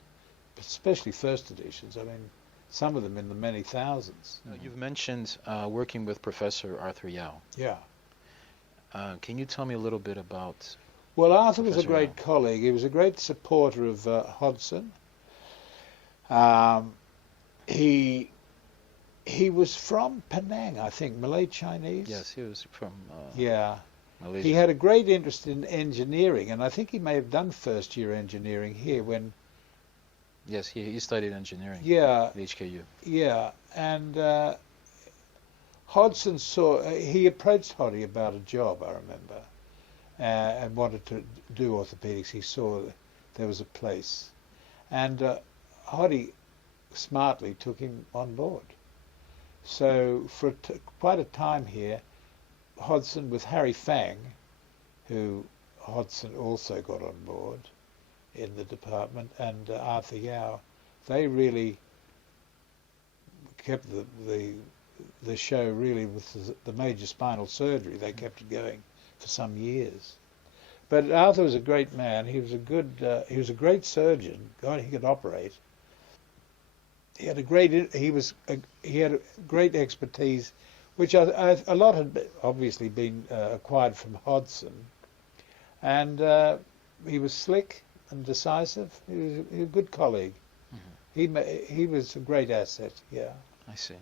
especially first editions. I mean, some of them in the many thousands. You've mentioned working with Professor Arthur Yao. Yeah. Can you tell me a little bit about? Well, Arthur was a Professor great Yao. colleague. He was a great supporter of Hodgson. He was from Penang, I think, Malay Chinese. Yes, he was from Yeah. Malaysia. He had a great interest in engineering, and I think he may have done first year engineering here when. Yes, he studied engineering Yeah. at HKU. Yeah, and Hodgson he approached Hoddy about a job, I remember, and wanted to do orthopaedics. He saw there was a place, and Hoddy smartly took him on board. So for quite a time here, Hodgson with Harry Fang, who Hodgson also got on board in the department, and Arthur Yao, they really kept the show really with the major spinal surgery. They kept it going for some years. But Arthur was a great man. He was a great surgeon. God, he could operate. He had a great expertise, which a lot had obviously been acquired from Hodgson, and he was slick and decisive. He was a good colleague. Mm-hmm. He was a great asset. Yeah. I see.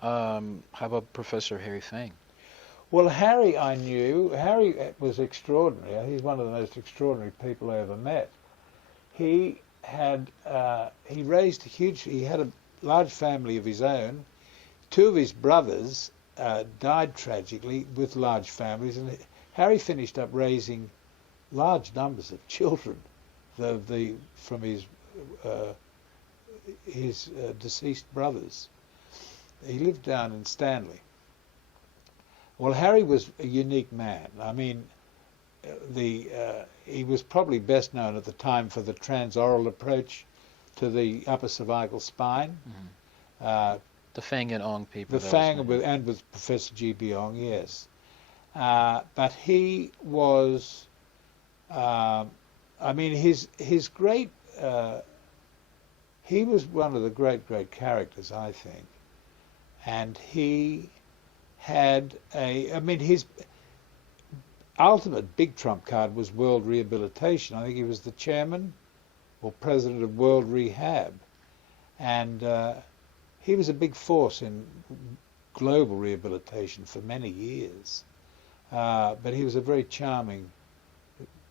How about Professor Harry Fang? Well, Harry, I knew. Harry was extraordinary. He's one of the most extraordinary people I ever met. He had he had a large family of his own. Two of his brothers died tragically with large families, and Harry finished up raising large numbers of children from his deceased brothers. He lived down in Stanley. Well, Harry was a unique man. I mean, he was probably best known at the time for the transoral approach to the upper cervical spine. Mm-hmm. The Fang and Ong paper. The Fang with Professor G.B. Ong, yes. But he was, I mean, his great, he was one of the great characters, I think. And he had his ultimate big trump card was world rehabilitation. I think he was the chairman or president of World Rehab. And he was a big force in global rehabilitation for many years. But he was a very charming,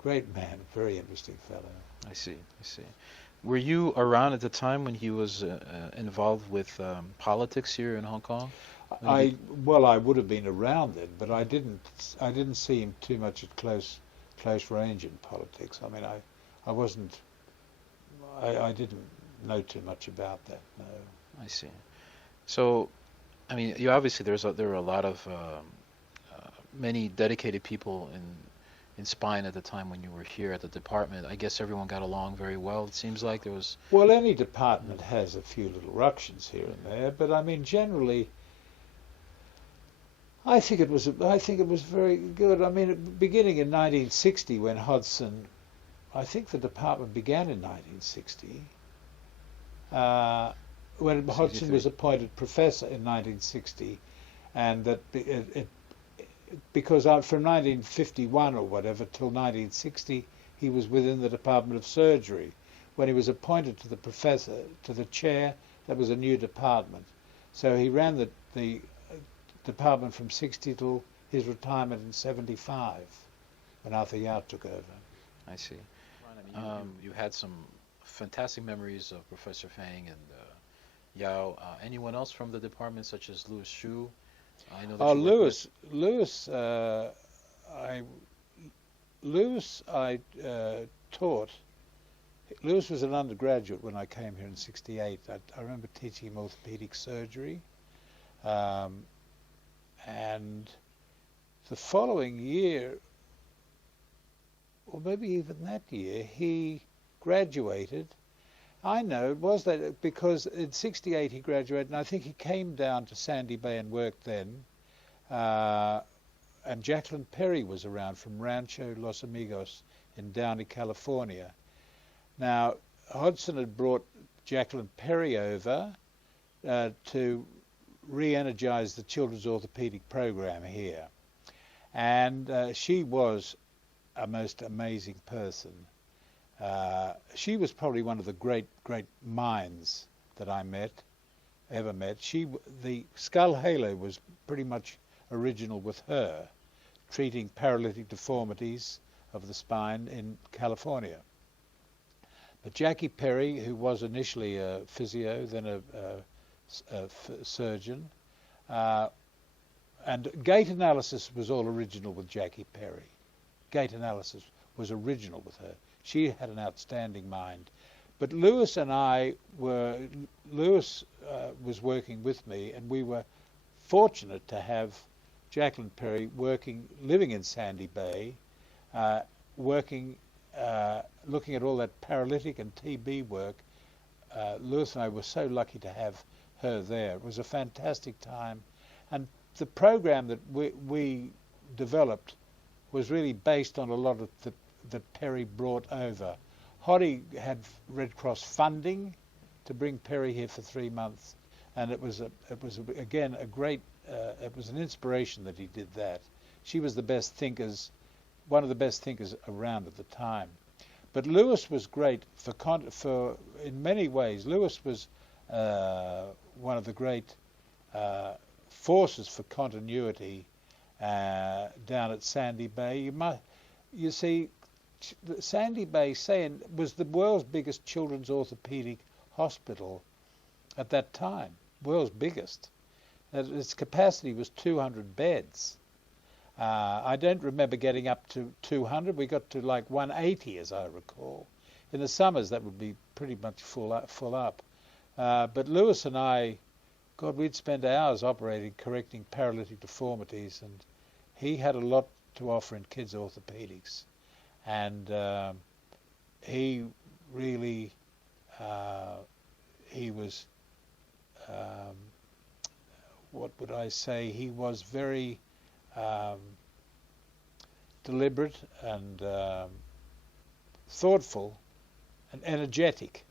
great man, very interesting fellow. I see. Were you around at the time when he was involved with politics here in Hong Kong? I would have been around then, but I didn't see him too much at close range in politics. I mean, I didn't know too much about that. No. I see. So, I mean, you obviously there were a lot of many dedicated people in spine at the time when you were here at the department. I guess everyone got along very well. It seems like there was. Well, any department has a few little ructions here and there, but I mean, generally, I think it was very good. I mean, beginning in 1960, when Hodgson, I think the department began in 1960. When Hodgson was appointed professor in 1960, and that because from 1951 or whatever till 1960 he was within the Department of Surgery. When he was appointed to the professor, to the chair, that was a new department. So he ran the department from 60 till his retirement in 75, when Arthur Yao took over. I see. You had some fantastic memories of Professor Fang and Yao. Anyone else from the department, such as Louis Shu? I know that Louis I taught. Louis was an undergraduate when I came here in '68. I remember teaching him orthopedic surgery, and the following year, or maybe even that year, he graduated. I know it was that because in '68 he graduated, and I think he came down to Sandy Bay and worked then. And Jacquelin Perry was around from Rancho Los Amigos in Downey, California. Now, Hodgson had brought Jacquelin Perry over to re-energize the children's orthopedic program here. And she was a most amazing person. She was probably one of the great minds that I ever met. The skull halo was pretty much original with her, treating paralytic deformities of the spine in California. But Jackie Perry, who was initially a physio, then a surgeon, and gait analysis was all original with Jackie Perry. Gait analysis was original with her. She had an outstanding mind. But Louis was working with me, and we were fortunate to have Jacquelin Perry living in Sandy Bay, looking at all that paralytic and TB work. Louis and I were so lucky to have her there. It was a fantastic time. And the program that we developed was really based on a lot of that Perry brought over. Hoddy had Red Cross funding to bring Perry here for 3 months, and it was again a great. It was an inspiration that he did that. She was one of the best thinkers around at the time. But Louis was great for in many ways. Louis was one of the great forces for continuity down at Sandy Bay. You see, Sandy Bay was the world's biggest children's orthopedic hospital at that time, world's biggest. Its capacity was 200 beds. I don't remember getting up to 200. We got to like 180, as I recall. In the summers, that would be pretty much full up. But Louis and I, God, we'd spend hours correcting paralytic deformities, and he had a lot to offer in kids' orthopedics. And he really, he was, what would I say, he was very deliberate and thoughtful and energetic.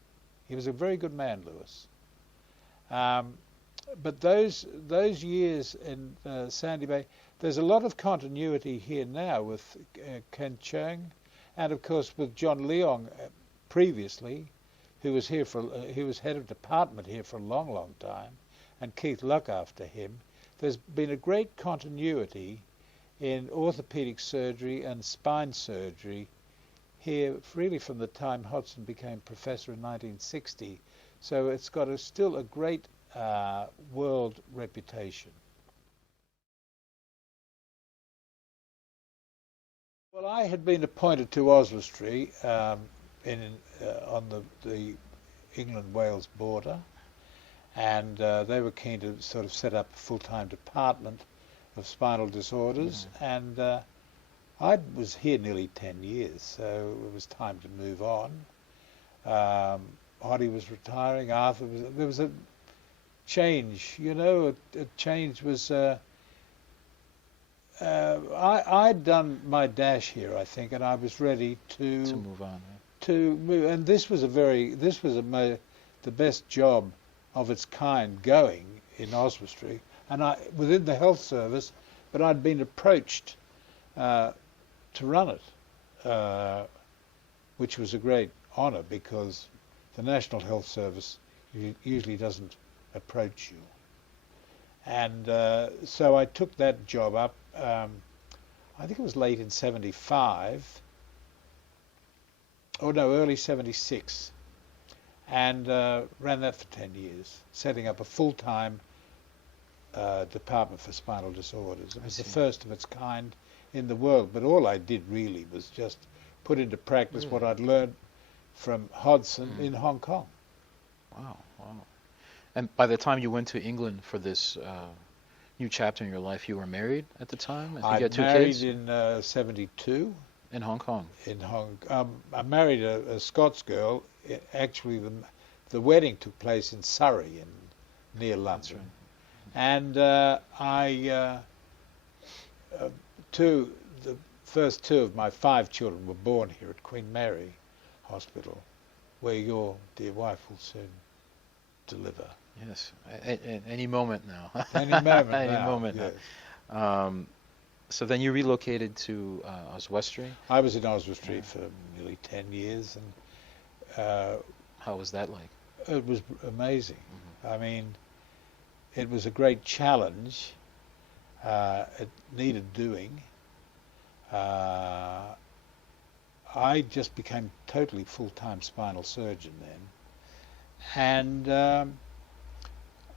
He was a very good man, Louis. But those years in Sandy Bay, there's a lot of continuity here now with Ken Chung, and of course with John Leong previously, who was here he was head of department here for a long time, and Keith Luck after him. There's been a great continuity in orthopedic surgery and spine surgery here, really from the time Hodgson became professor in 1960. So it's got still a great world reputation. Well, I had been appointed to Oswestry on the England-Wales border, and they were keen to sort of set up a full-time department of spinal disorders, and I was here nearly 10 years, so it was time to move on. Hoddy was retiring, Arthur was, there was a change, you know, a change was, I'd done my dash here, I think, and I was ready to move on. Right? To move, and this was the best job of its kind going in Oswestry, and within the health service, but I'd been approached to run it, which was a great honour because the National Health Service usually doesn't approach you. And so I took that job up, I think it was late in 75, oh no, early 76, and ran that for 10 years, setting up a full-time department for spinal disorders. It was the first of its kind in the world, but all I did really was just put into practice what I'd learned from Hodgson in Hong Kong. Wow, wow. And by the time you went to England for this new chapter in your life, you were married at the time? I think you had 2 kids? I married in 72. In Hong Kong? In I married a Scots girl. Actually, the wedding took place in Surrey, near London. That's right. And the first 2 of my 5 children were born here at Queen Mary Hospital, where your dear wife will soon deliver. Yes, at any moment now. Any moment any now. moment yes. now. So then you relocated to Oswestry? I was in Oswestry for nearly 10 years. And how was that like? It was amazing. I mean, it was a great challenge. It needed doing. I just became totally full-time spinal surgeon then. And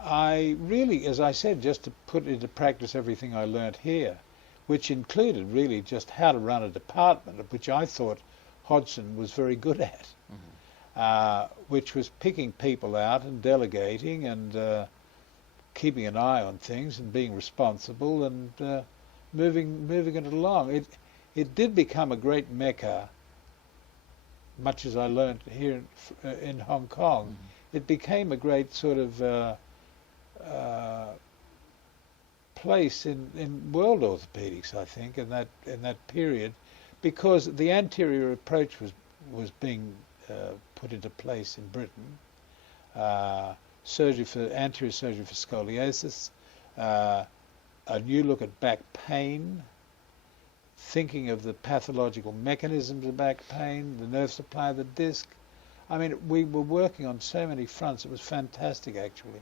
I really, as I said, just to put into practice everything I learnt here, which included really just how to run a department, which I thought Hodgson was very good at, which was picking people out and delegating and keeping an eye on things and being responsible and moving it along. It did become a great mecca, much as I learnt here in Hong Kong. It became a great sort of place in world orthopaedics, I think, in that period, because the anterior approach was being put into place in Britain. Anterior surgery for scoliosis, a new look at back pain, thinking of the pathological mechanisms of back pain, the nerve supply of the disc. I mean, we were working on so many fronts. It was fantastic, actually.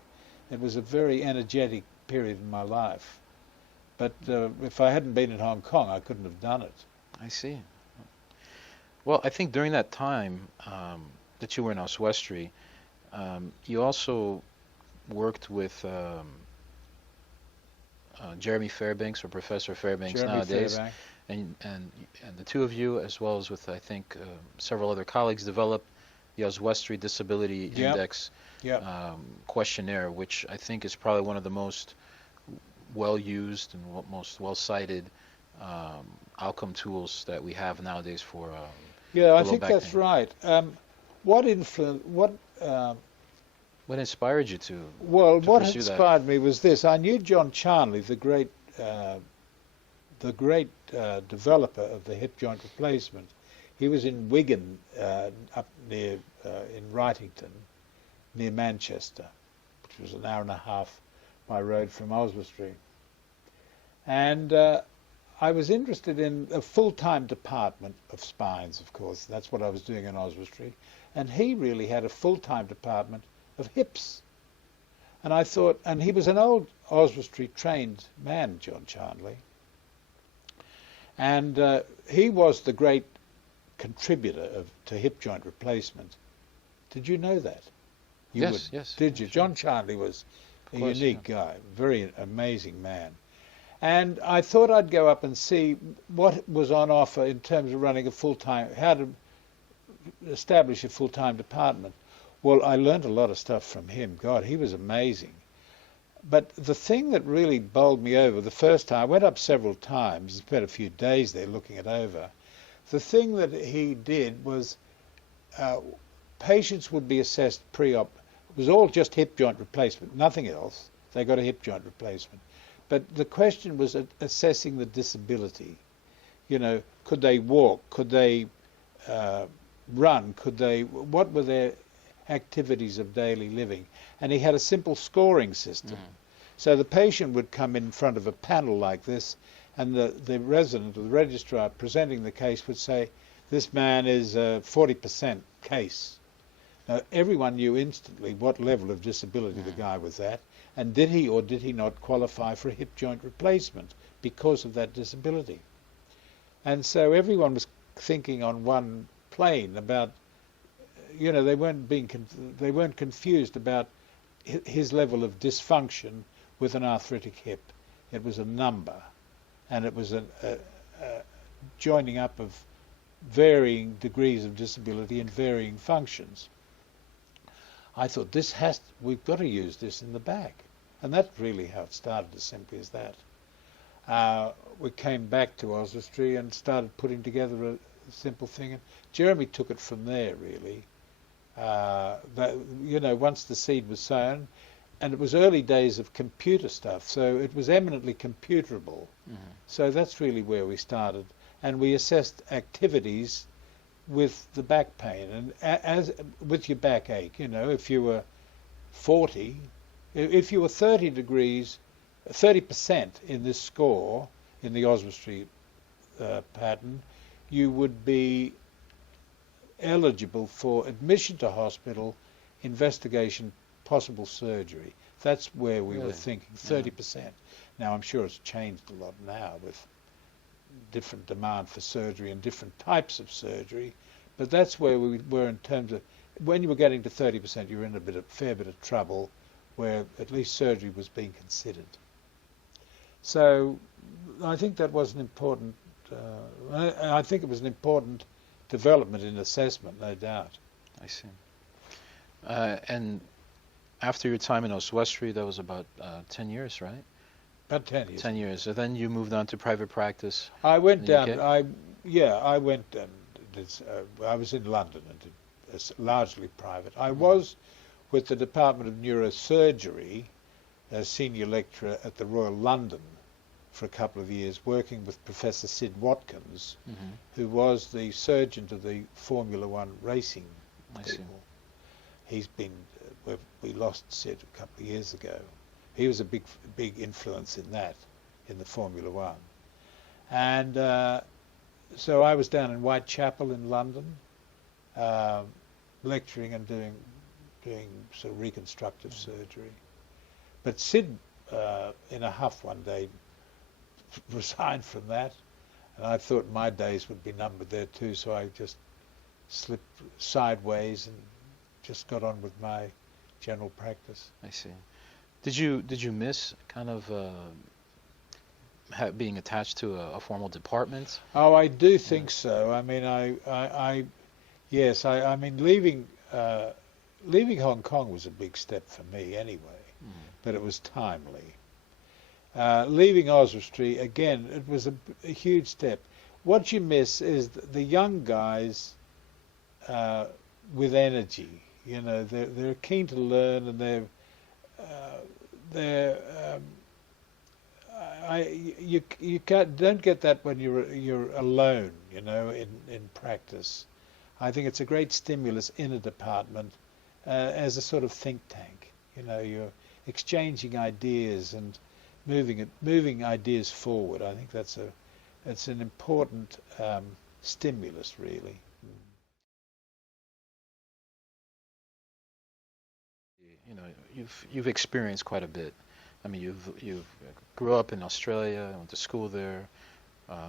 It was a very energetic period in my life. But if I hadn't been in Hong Kong, I couldn't have done it. I see. Well, I think during that time that you were in Oswestry, you also worked with Jeremy Fairbanks, or Professor Fairbanks nowadays. Fairbanks. And the 2 of you, as well as with, I think, several other colleagues, developed the Oswestry Disability Index Questionnaire, which I think is probably one of the most well-used and most well-cited outcome tools that we have nowadays for I think that's right. What inspired you to Well, what pursue inspired me was this. I knew John Charnley, the great developer of the hip joint replacement. He was in Wigan, up near in Wrightington, near Manchester, which was an hour and a half by road from Oswestry. And I was interested in a full-time department of spines, of course. That's what I was doing in Oswestry. And he really had a full-time department of hips. And I thought, and he was an old Oswestry trained man, John Charnley. And he was the great contributor to hip joint replacement. Did you know that? Yes. Did you? Sure. John Charnley was a unique guy, very amazing man. And I thought I'd go up and see what was on offer in terms of running a full-time, how to establish a full-time department. Well, I learned a lot of stuff from him. God, he was amazing. But the thing that really bowled me over the first time, I went up several times, spent a few days there looking it over. The thing that he did was patients would be assessed pre-op. It was all just hip joint replacement, nothing else. They got a hip joint replacement. But the question was assessing the disability. You know, could they walk? Could they run? What were their activities of daily living? And he had a simple scoring system. So the patient would come in front of a panel like this, and the resident or the registrar presenting the case would say, this man is a 40% case. Now, everyone knew instantly what level of disability the guy was at, and did he or did he not qualify for a hip joint replacement because of that disability. And so everyone was thinking on one plane about, you know, they weren't confused about his level of dysfunction with an arthritic hip. It was a number, and it was a joining up of varying degrees of disability and varying functions. I thought, we've got to use this in the back. And that's really how it started, as simply as that. We came back to Oswestry and started putting together a simple thing. And Jeremy took it from there, really. You know, once the seed was sown, and it was early days of computer stuff, so it was eminently computerable. So that's really where we started. And we assessed activities with the back pain, and as with your backache, you know, if you were 40, if you were 30% in this score, in the Oswestry pattern, you would be eligible for admission to hospital, investigation, possible surgery. That's where we were thinking, 30%. Now, I'm sure it's changed a lot now with different demand for surgery and different types of surgery, but that's where we were in terms of, when you were getting to 30%, you were in a fair bit of trouble, where at least surgery was being considered. So I think that was an important, I think it was an important development in assessment, no doubt. I see. And after your time in Oswestry, that was about 10 years, right? About 10 years. 10 years. So then you moved on to private practice. I went down. UK? I went and I was in London and did largely private. I was with the Department of Neurosurgery as senior lecturer at the Royal London for a couple of years, working with Professor Sid Watkins, who was the surgeon to the Formula One racing people. I see. He's been, we lost Sid a couple of years ago. He was a big influence in that, in the Formula One. And so I was down in Whitechapel in London, lecturing and doing sort of reconstructive surgery. But Sid, in a huff one day, resigned from that, and I thought my days would be numbered there too, so I just slipped sideways and just got on with my general practice. I see. Did you miss kind of being attached to a formal department? Oh, I do think so. I mean, yes. I mean, leaving Hong Kong was a big step for me anyway, but it was timely. Leaving Oswestry, again, it was a huge step. What you miss is the young guys with energy. You know, they're keen to learn, and you don't get that when you're alone. You know, in practice. I think it's a great stimulus in a department as a sort of think tank. You know, you're exchanging ideas and moving ideas forward. I think it's an important stimulus, really. You know, you've experienced quite a bit. I mean, you grew up in Australia, went to school there,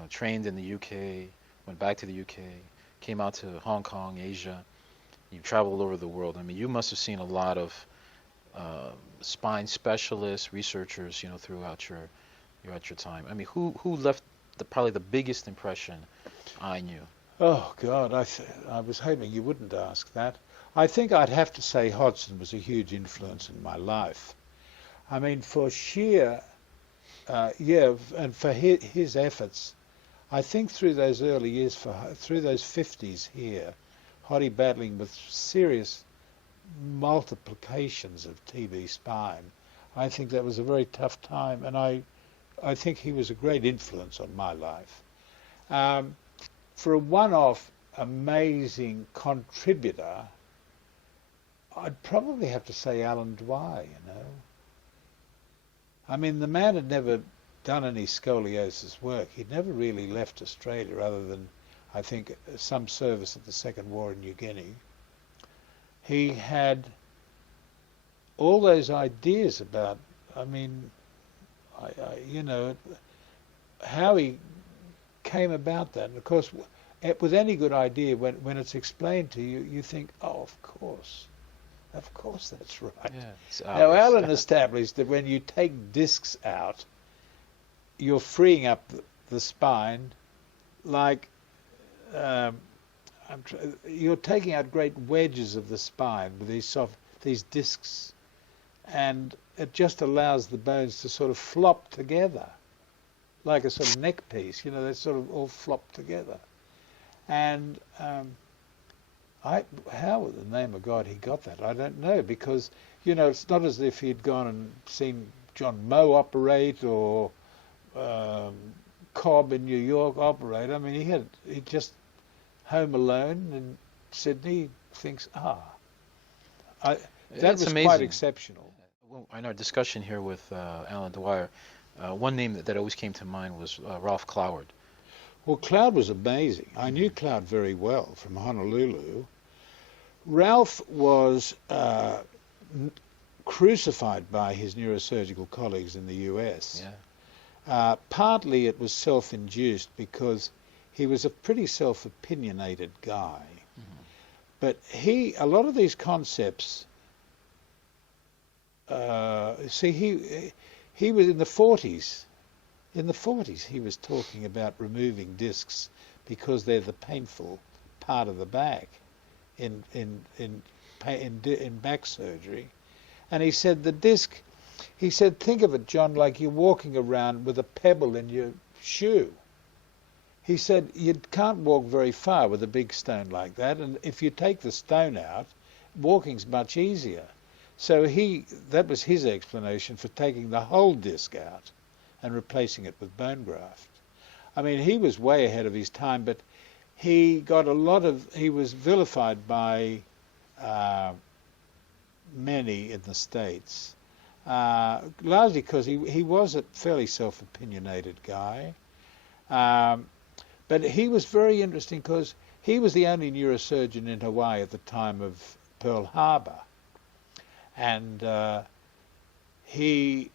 trained in the UK, went back to the UK, came out to Hong Kong, Asia. You traveled all over the world. I mean, you must have seen a lot of spine specialists, researchers, you know, throughout your time. I mean, who left probably the biggest impression on you? Oh God, I was hoping you wouldn't ask that. I think I'd have to say Hodgson was a huge influence in my life. I mean, for sheer, and for his efforts, I think through those early years, through those 50s here, Hoddy battling with serious multiplications of TB spine, I think that was a very tough time, and I think he was a great influence on my life. For a one-off amazing contributor, I'd probably have to say Alan Dwyer, you know. I mean, the man had never done any scoliosis work. He'd never really left Australia other than, I think, some service at the Second War in New Guinea. He had all those ideas about, I mean, you know, how he came about that. And of course, with any good idea, when it's explained to you, you think, oh, of course that's right. Yeah, now, Alan established that when you take discs out, you're freeing up the spine like you're taking out great wedges of the spine with these discs, and it just allows the bones to sort of flop together like a sort of neck piece, you know, they sort of all flop together. And how in the name of God he got that, I don't know, because, you know, it's not as if he'd gone and seen John Moe operate or Cobb in New York operate. I mean, he just home alone in Sydney thinks, that was amazing. Quite exceptional. Well, in our discussion here with Alan Dwyer, one name that always came to mind was Ralph Cloward. Well, Cloward was amazing. I knew Cloward very well from Honolulu. Ralph was crucified by his neurosurgical colleagues in the US. Yeah. Partly it was self-induced because he was a pretty self-opinionated guy. Mm-hmm. But a lot of these concepts, he was in the 40s. In the 40s, he was talking about removing discs because they're the painful part of the back in back surgery. And he said the disc, he said, think of it, John, like you're walking around with a pebble in your shoe. He said you can't walk very far with a big stone like that, and if you take the stone out, walking's much easier. So that was his explanation for taking the whole disc out and replacing it with bone graft. I mean, he was way ahead of his time, but he was vilified by many in the States, largely because he was a fairly self-opinionated guy. But he was very interesting because he was the only neurosurgeon in Hawaii at the time of Pearl Harbor. And he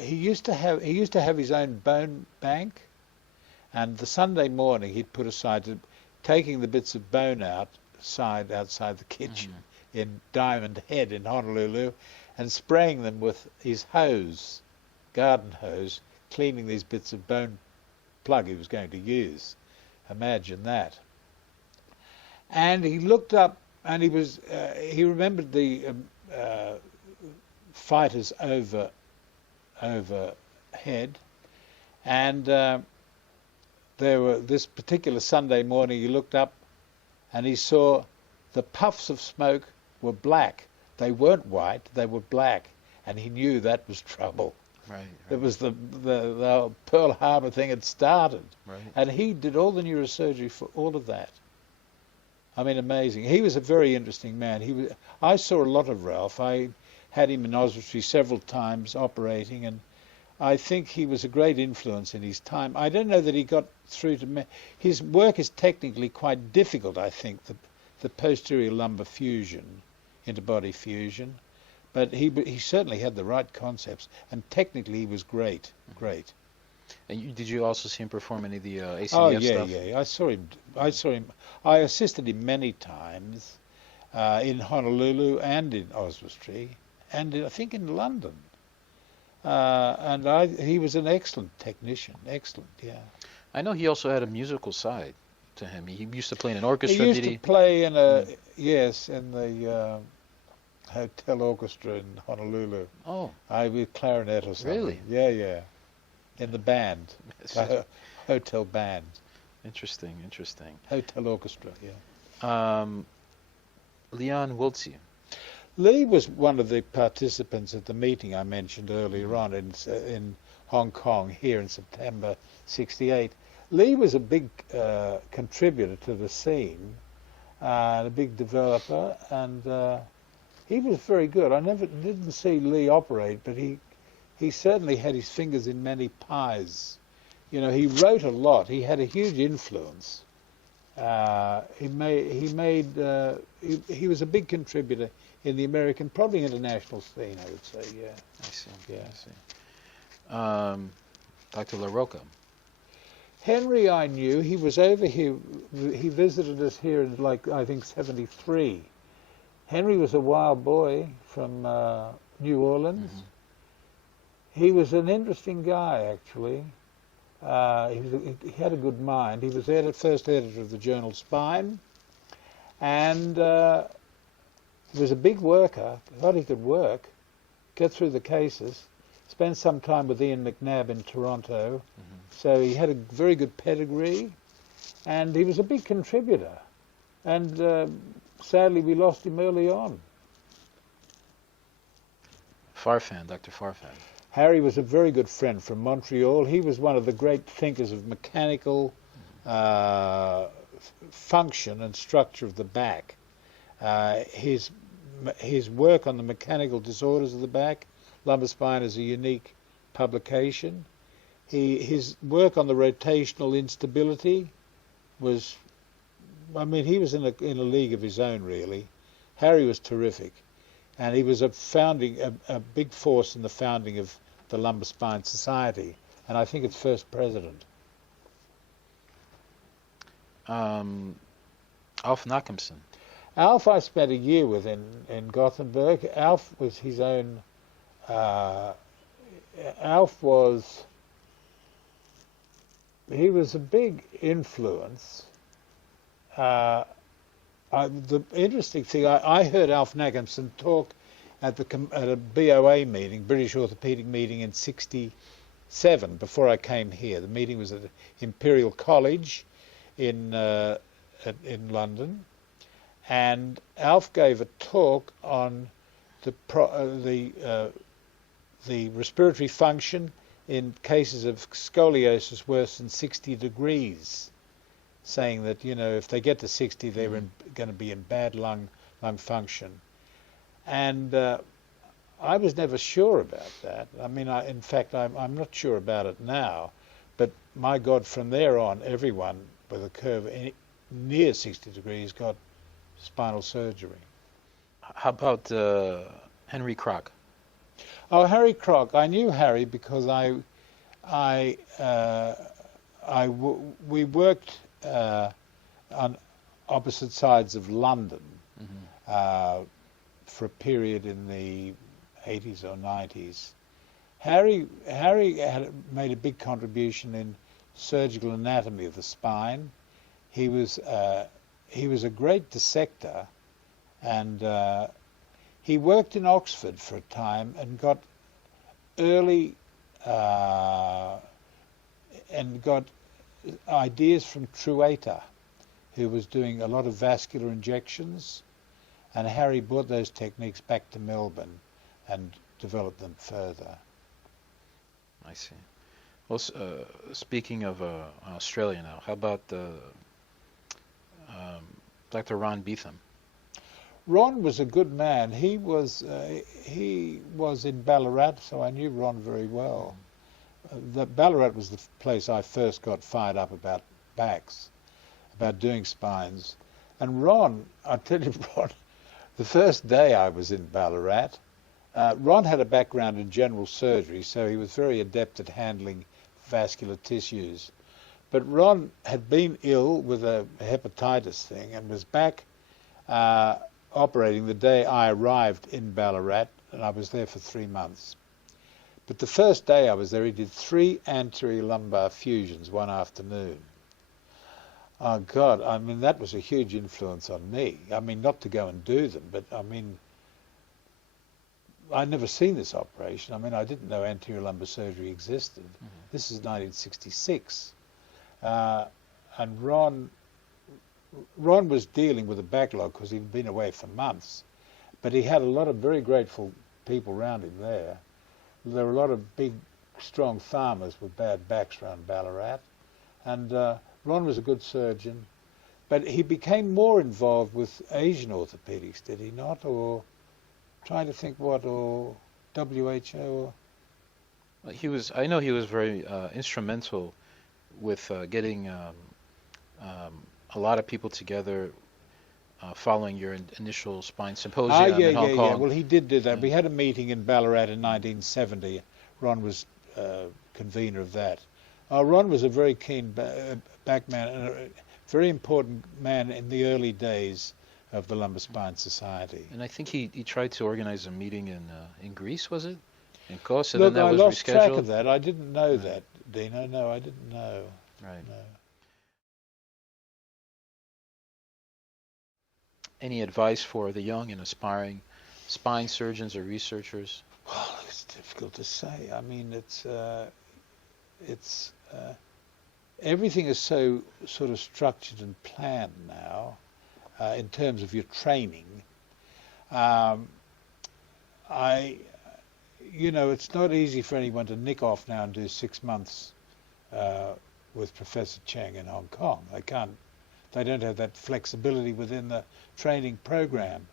used to have his own bone bank, and the Sunday morning he'd put aside to taking the bits of bone outside the kitchen in Diamond Head in Honolulu, and spraying them with his hose, garden hose, cleaning these bits of bone plug he was going to use. Imagine that. And he looked up, and he remembered the fighters overhead, and there were this particular Sunday morning he looked up and he saw the puffs of smoke were black. They weren't white, they were black, and he knew that was trouble. Right. It was the Pearl Harbor thing had started. Right. And he did all the neurosurgery for all of that. I mean, amazing. He was a very interesting man. I saw a lot of Ralph. I had him in Oswestry several times operating, and I think he was a great influence in his time. I don't know that he got through to me. His work is technically quite difficult, I think, the posterior lumbar fusion, interbody fusion. But he certainly had the right concepts, and technically he was great. And did you also see him perform any of the ACDF Oh stuff? yeah. I saw him. I assisted him many times in Honolulu and in Oswestry, and I think in London. And he was an excellent technician. Excellent, yeah. I know he also had a musical side to him. He used to play in an orchestra. He used to play in in the hotel orchestra in Honolulu. Oh, I with clarinet or something. really? Yeah, yeah. In the band, the hotel band, interesting, interesting. hotel orchestra. Yeah. Leon Wiltse. Lee was one of the participants at the meeting I mentioned earlier on in Hong Kong here in September '68. Lee was a big contributor to the scene, a big developer, and he was very good. I didn't see Lee operate, but he certainly had his fingers in many pies. You know, he wrote a lot. He had a huge influence. He was a big contributor in the American, probably international scene, I would say. Yeah. I see. Yeah. I see. Dr. LaRocca. Henry, I knew. He was over here. He visited us here in, like, I think, '73. Henry was a wild boy from New Orleans. Mm-hmm. He was an interesting guy, actually. He had a good mind. He was first editor of the journal Spine, and he was a big worker. Thought he could work, get through the cases. Spent some time with Ian McNabb in Toronto, so he had a very good pedigree, and he was a big contributor. And sadly, we lost him early on. Farfan, Dr. Farfan. Harry was a very good friend from Montreal. He was one of the great thinkers of mechanical function and structure of the back. His work on the mechanical disorders of the back, Lumbar Spine, is a unique publication. His work on the rotational instability was, I mean, he was in a league of his own, really. Harry was terrific, and he was a big force in the founding of the Lumbar Spine Society, and I think its first president. Alf Nachemson. Alf I spent a year with in Gothenburg. Alf was his own. He was a big influence. The interesting thing, I heard Alf Nachemson talk at a BOA meeting, British Orthopaedic meeting in '67, before I came here. The meeting was at Imperial College in London, and Alf gave a talk on the respiratory function in cases of scoliosis worse than 60 degrees, saying that, you know, if they get to 60, they're going to be in bad lung function. And I was never sure about that. I mean, in fact, I'm not sure about it now. But my God, from there on, everyone with a curve near 60 degrees got spinal surgery. How about Henry Crock? Oh, Harry Crock. I knew Harry because we worked on opposite sides of London for a period in the 80s or 90s. Harry had made a big contribution in surgical anatomy of the spine. He was a great dissector, and he worked in Oxford for a time and got ideas from Trueta, who was doing a lot of vascular injections, and Harry brought those techniques back to Melbourne and developed them further. I see. Well, speaking of Australia now, how about Dr. Ron Beetham? Ron was a good man. He was in Ballarat, so I knew Ron very well. Ballarat was the place I first got fired up about backs, about doing spines. And Ron, I tell you, Ron, the first day I was in Ballarat, Ron had a background in general surgery, so he was very adept at handling vascular tissues. But Ron had been ill with a hepatitis thing and was back operating the day I arrived in Ballarat, and I was there for 3 months. But the first day I was there, he did 3 anterior lumbar fusions one afternoon. Oh, God, I mean, that was a huge influence on me. I mean, not to go and do them, but, I mean, I'd never seen this operation. I mean, I didn't know anterior lumbar surgery existed. Mm-hmm. This is 1966. And Ron was dealing with a backlog because he'd been away for months. But he had a lot of very grateful people around him there. There were a lot of big, strong farmers with bad backs around Ballarat. And Ron was a good surgeon. But he became more involved with Asian orthopaedics, did he not? Or trying to think what, or WHO? Or? Well, I know he was very instrumental with getting a lot of people together following your initial spine symposium in Hong Kong. Well, he did do that. Yeah. We had a meeting in Ballarat in 1970. Ron was convener of that. Ron was a very keen back man and a very important man in the early days of the Lumbar Spine Society. And I think he tried to organize a meeting in Greece, was it? In Kos, and Look, then that I was lost rescheduled? track of that. I didn't know that, Dino. No, I didn't know. Right. No. Any advice for the young and aspiring spine surgeons or researchers? Well, it's difficult to say. I mean, it's everything is so sort of structured and planned now in terms of your training. It's not easy for anyone to nick off now and do 6 months with Professor Cheng in Hong Kong. They don't have that flexibility within the training program.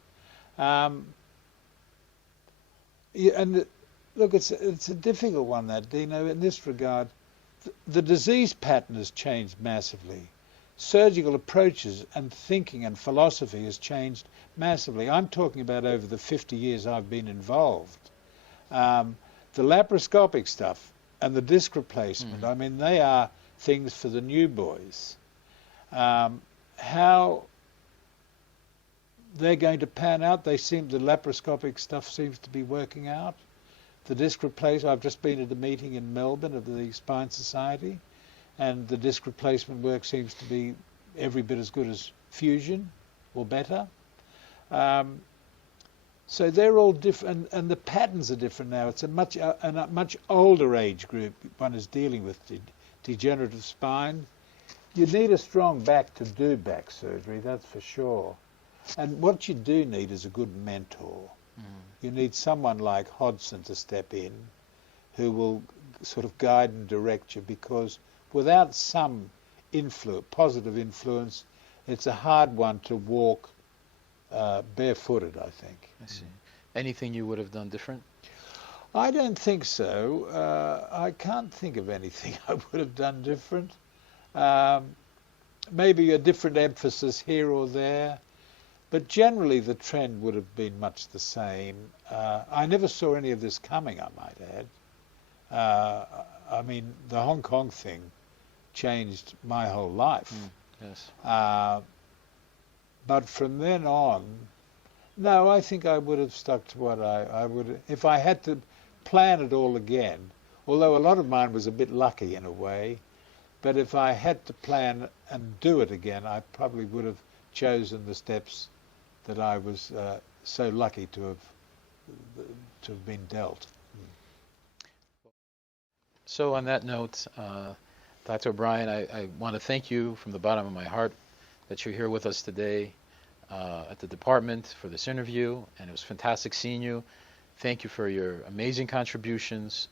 Look, it's a difficult one, that, Dino, in this regard. The disease pattern has changed massively. Surgical approaches and thinking and philosophy has changed massively. I'm talking about over the 50 years I've been involved. The laparoscopic stuff and the disc replacement, I mean, they are things for the new boys. How they're going to pan out, the laparoscopic stuff seems to be working out. The disc replacement, I've just been at a meeting in Melbourne of the Spine Society, and the disc replacement work seems to be every bit as good as fusion, or better. So they're all different, and the patterns are different now. It's a much older age group one is dealing with, degenerative spine. You need a strong back to do back surgery, that's for sure. And what you do need is a good mentor. You need someone like Hodgson to step in who will sort of guide and direct you, because without some positive influence, it's a hard one to walk barefooted, I think. I see. Anything you would have done different? I don't think so. I can't think of anything I would have done different. Maybe a different emphasis here or there. But generally, the trend would have been much the same. I never saw any of this coming, I might add. I mean, the Hong Kong thing changed my whole life. Yes. But from then on, no, I think I would have stuck to what I would. If I had to plan it all again, although a lot of mine was a bit lucky in a way, but if I had to plan and do it again, I probably would have chosen the steps that I was so lucky to have been dealt. So on that note, Dr. O'Brien, I want to thank you from the bottom of my heart that you're here with us today at the department for this interview, and it was fantastic seeing you. Thank you for your amazing contributions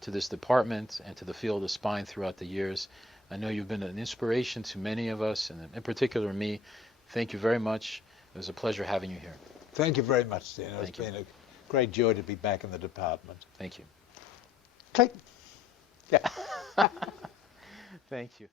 to this department and to the field of spine throughout the years. I know you've been an inspiration to many of us, and in particular me. Thank you very much. It was a pleasure having you here. Thank you very much, Dino. It's been a great joy to be back in the department. Thank you. Click. Yeah. Thank you.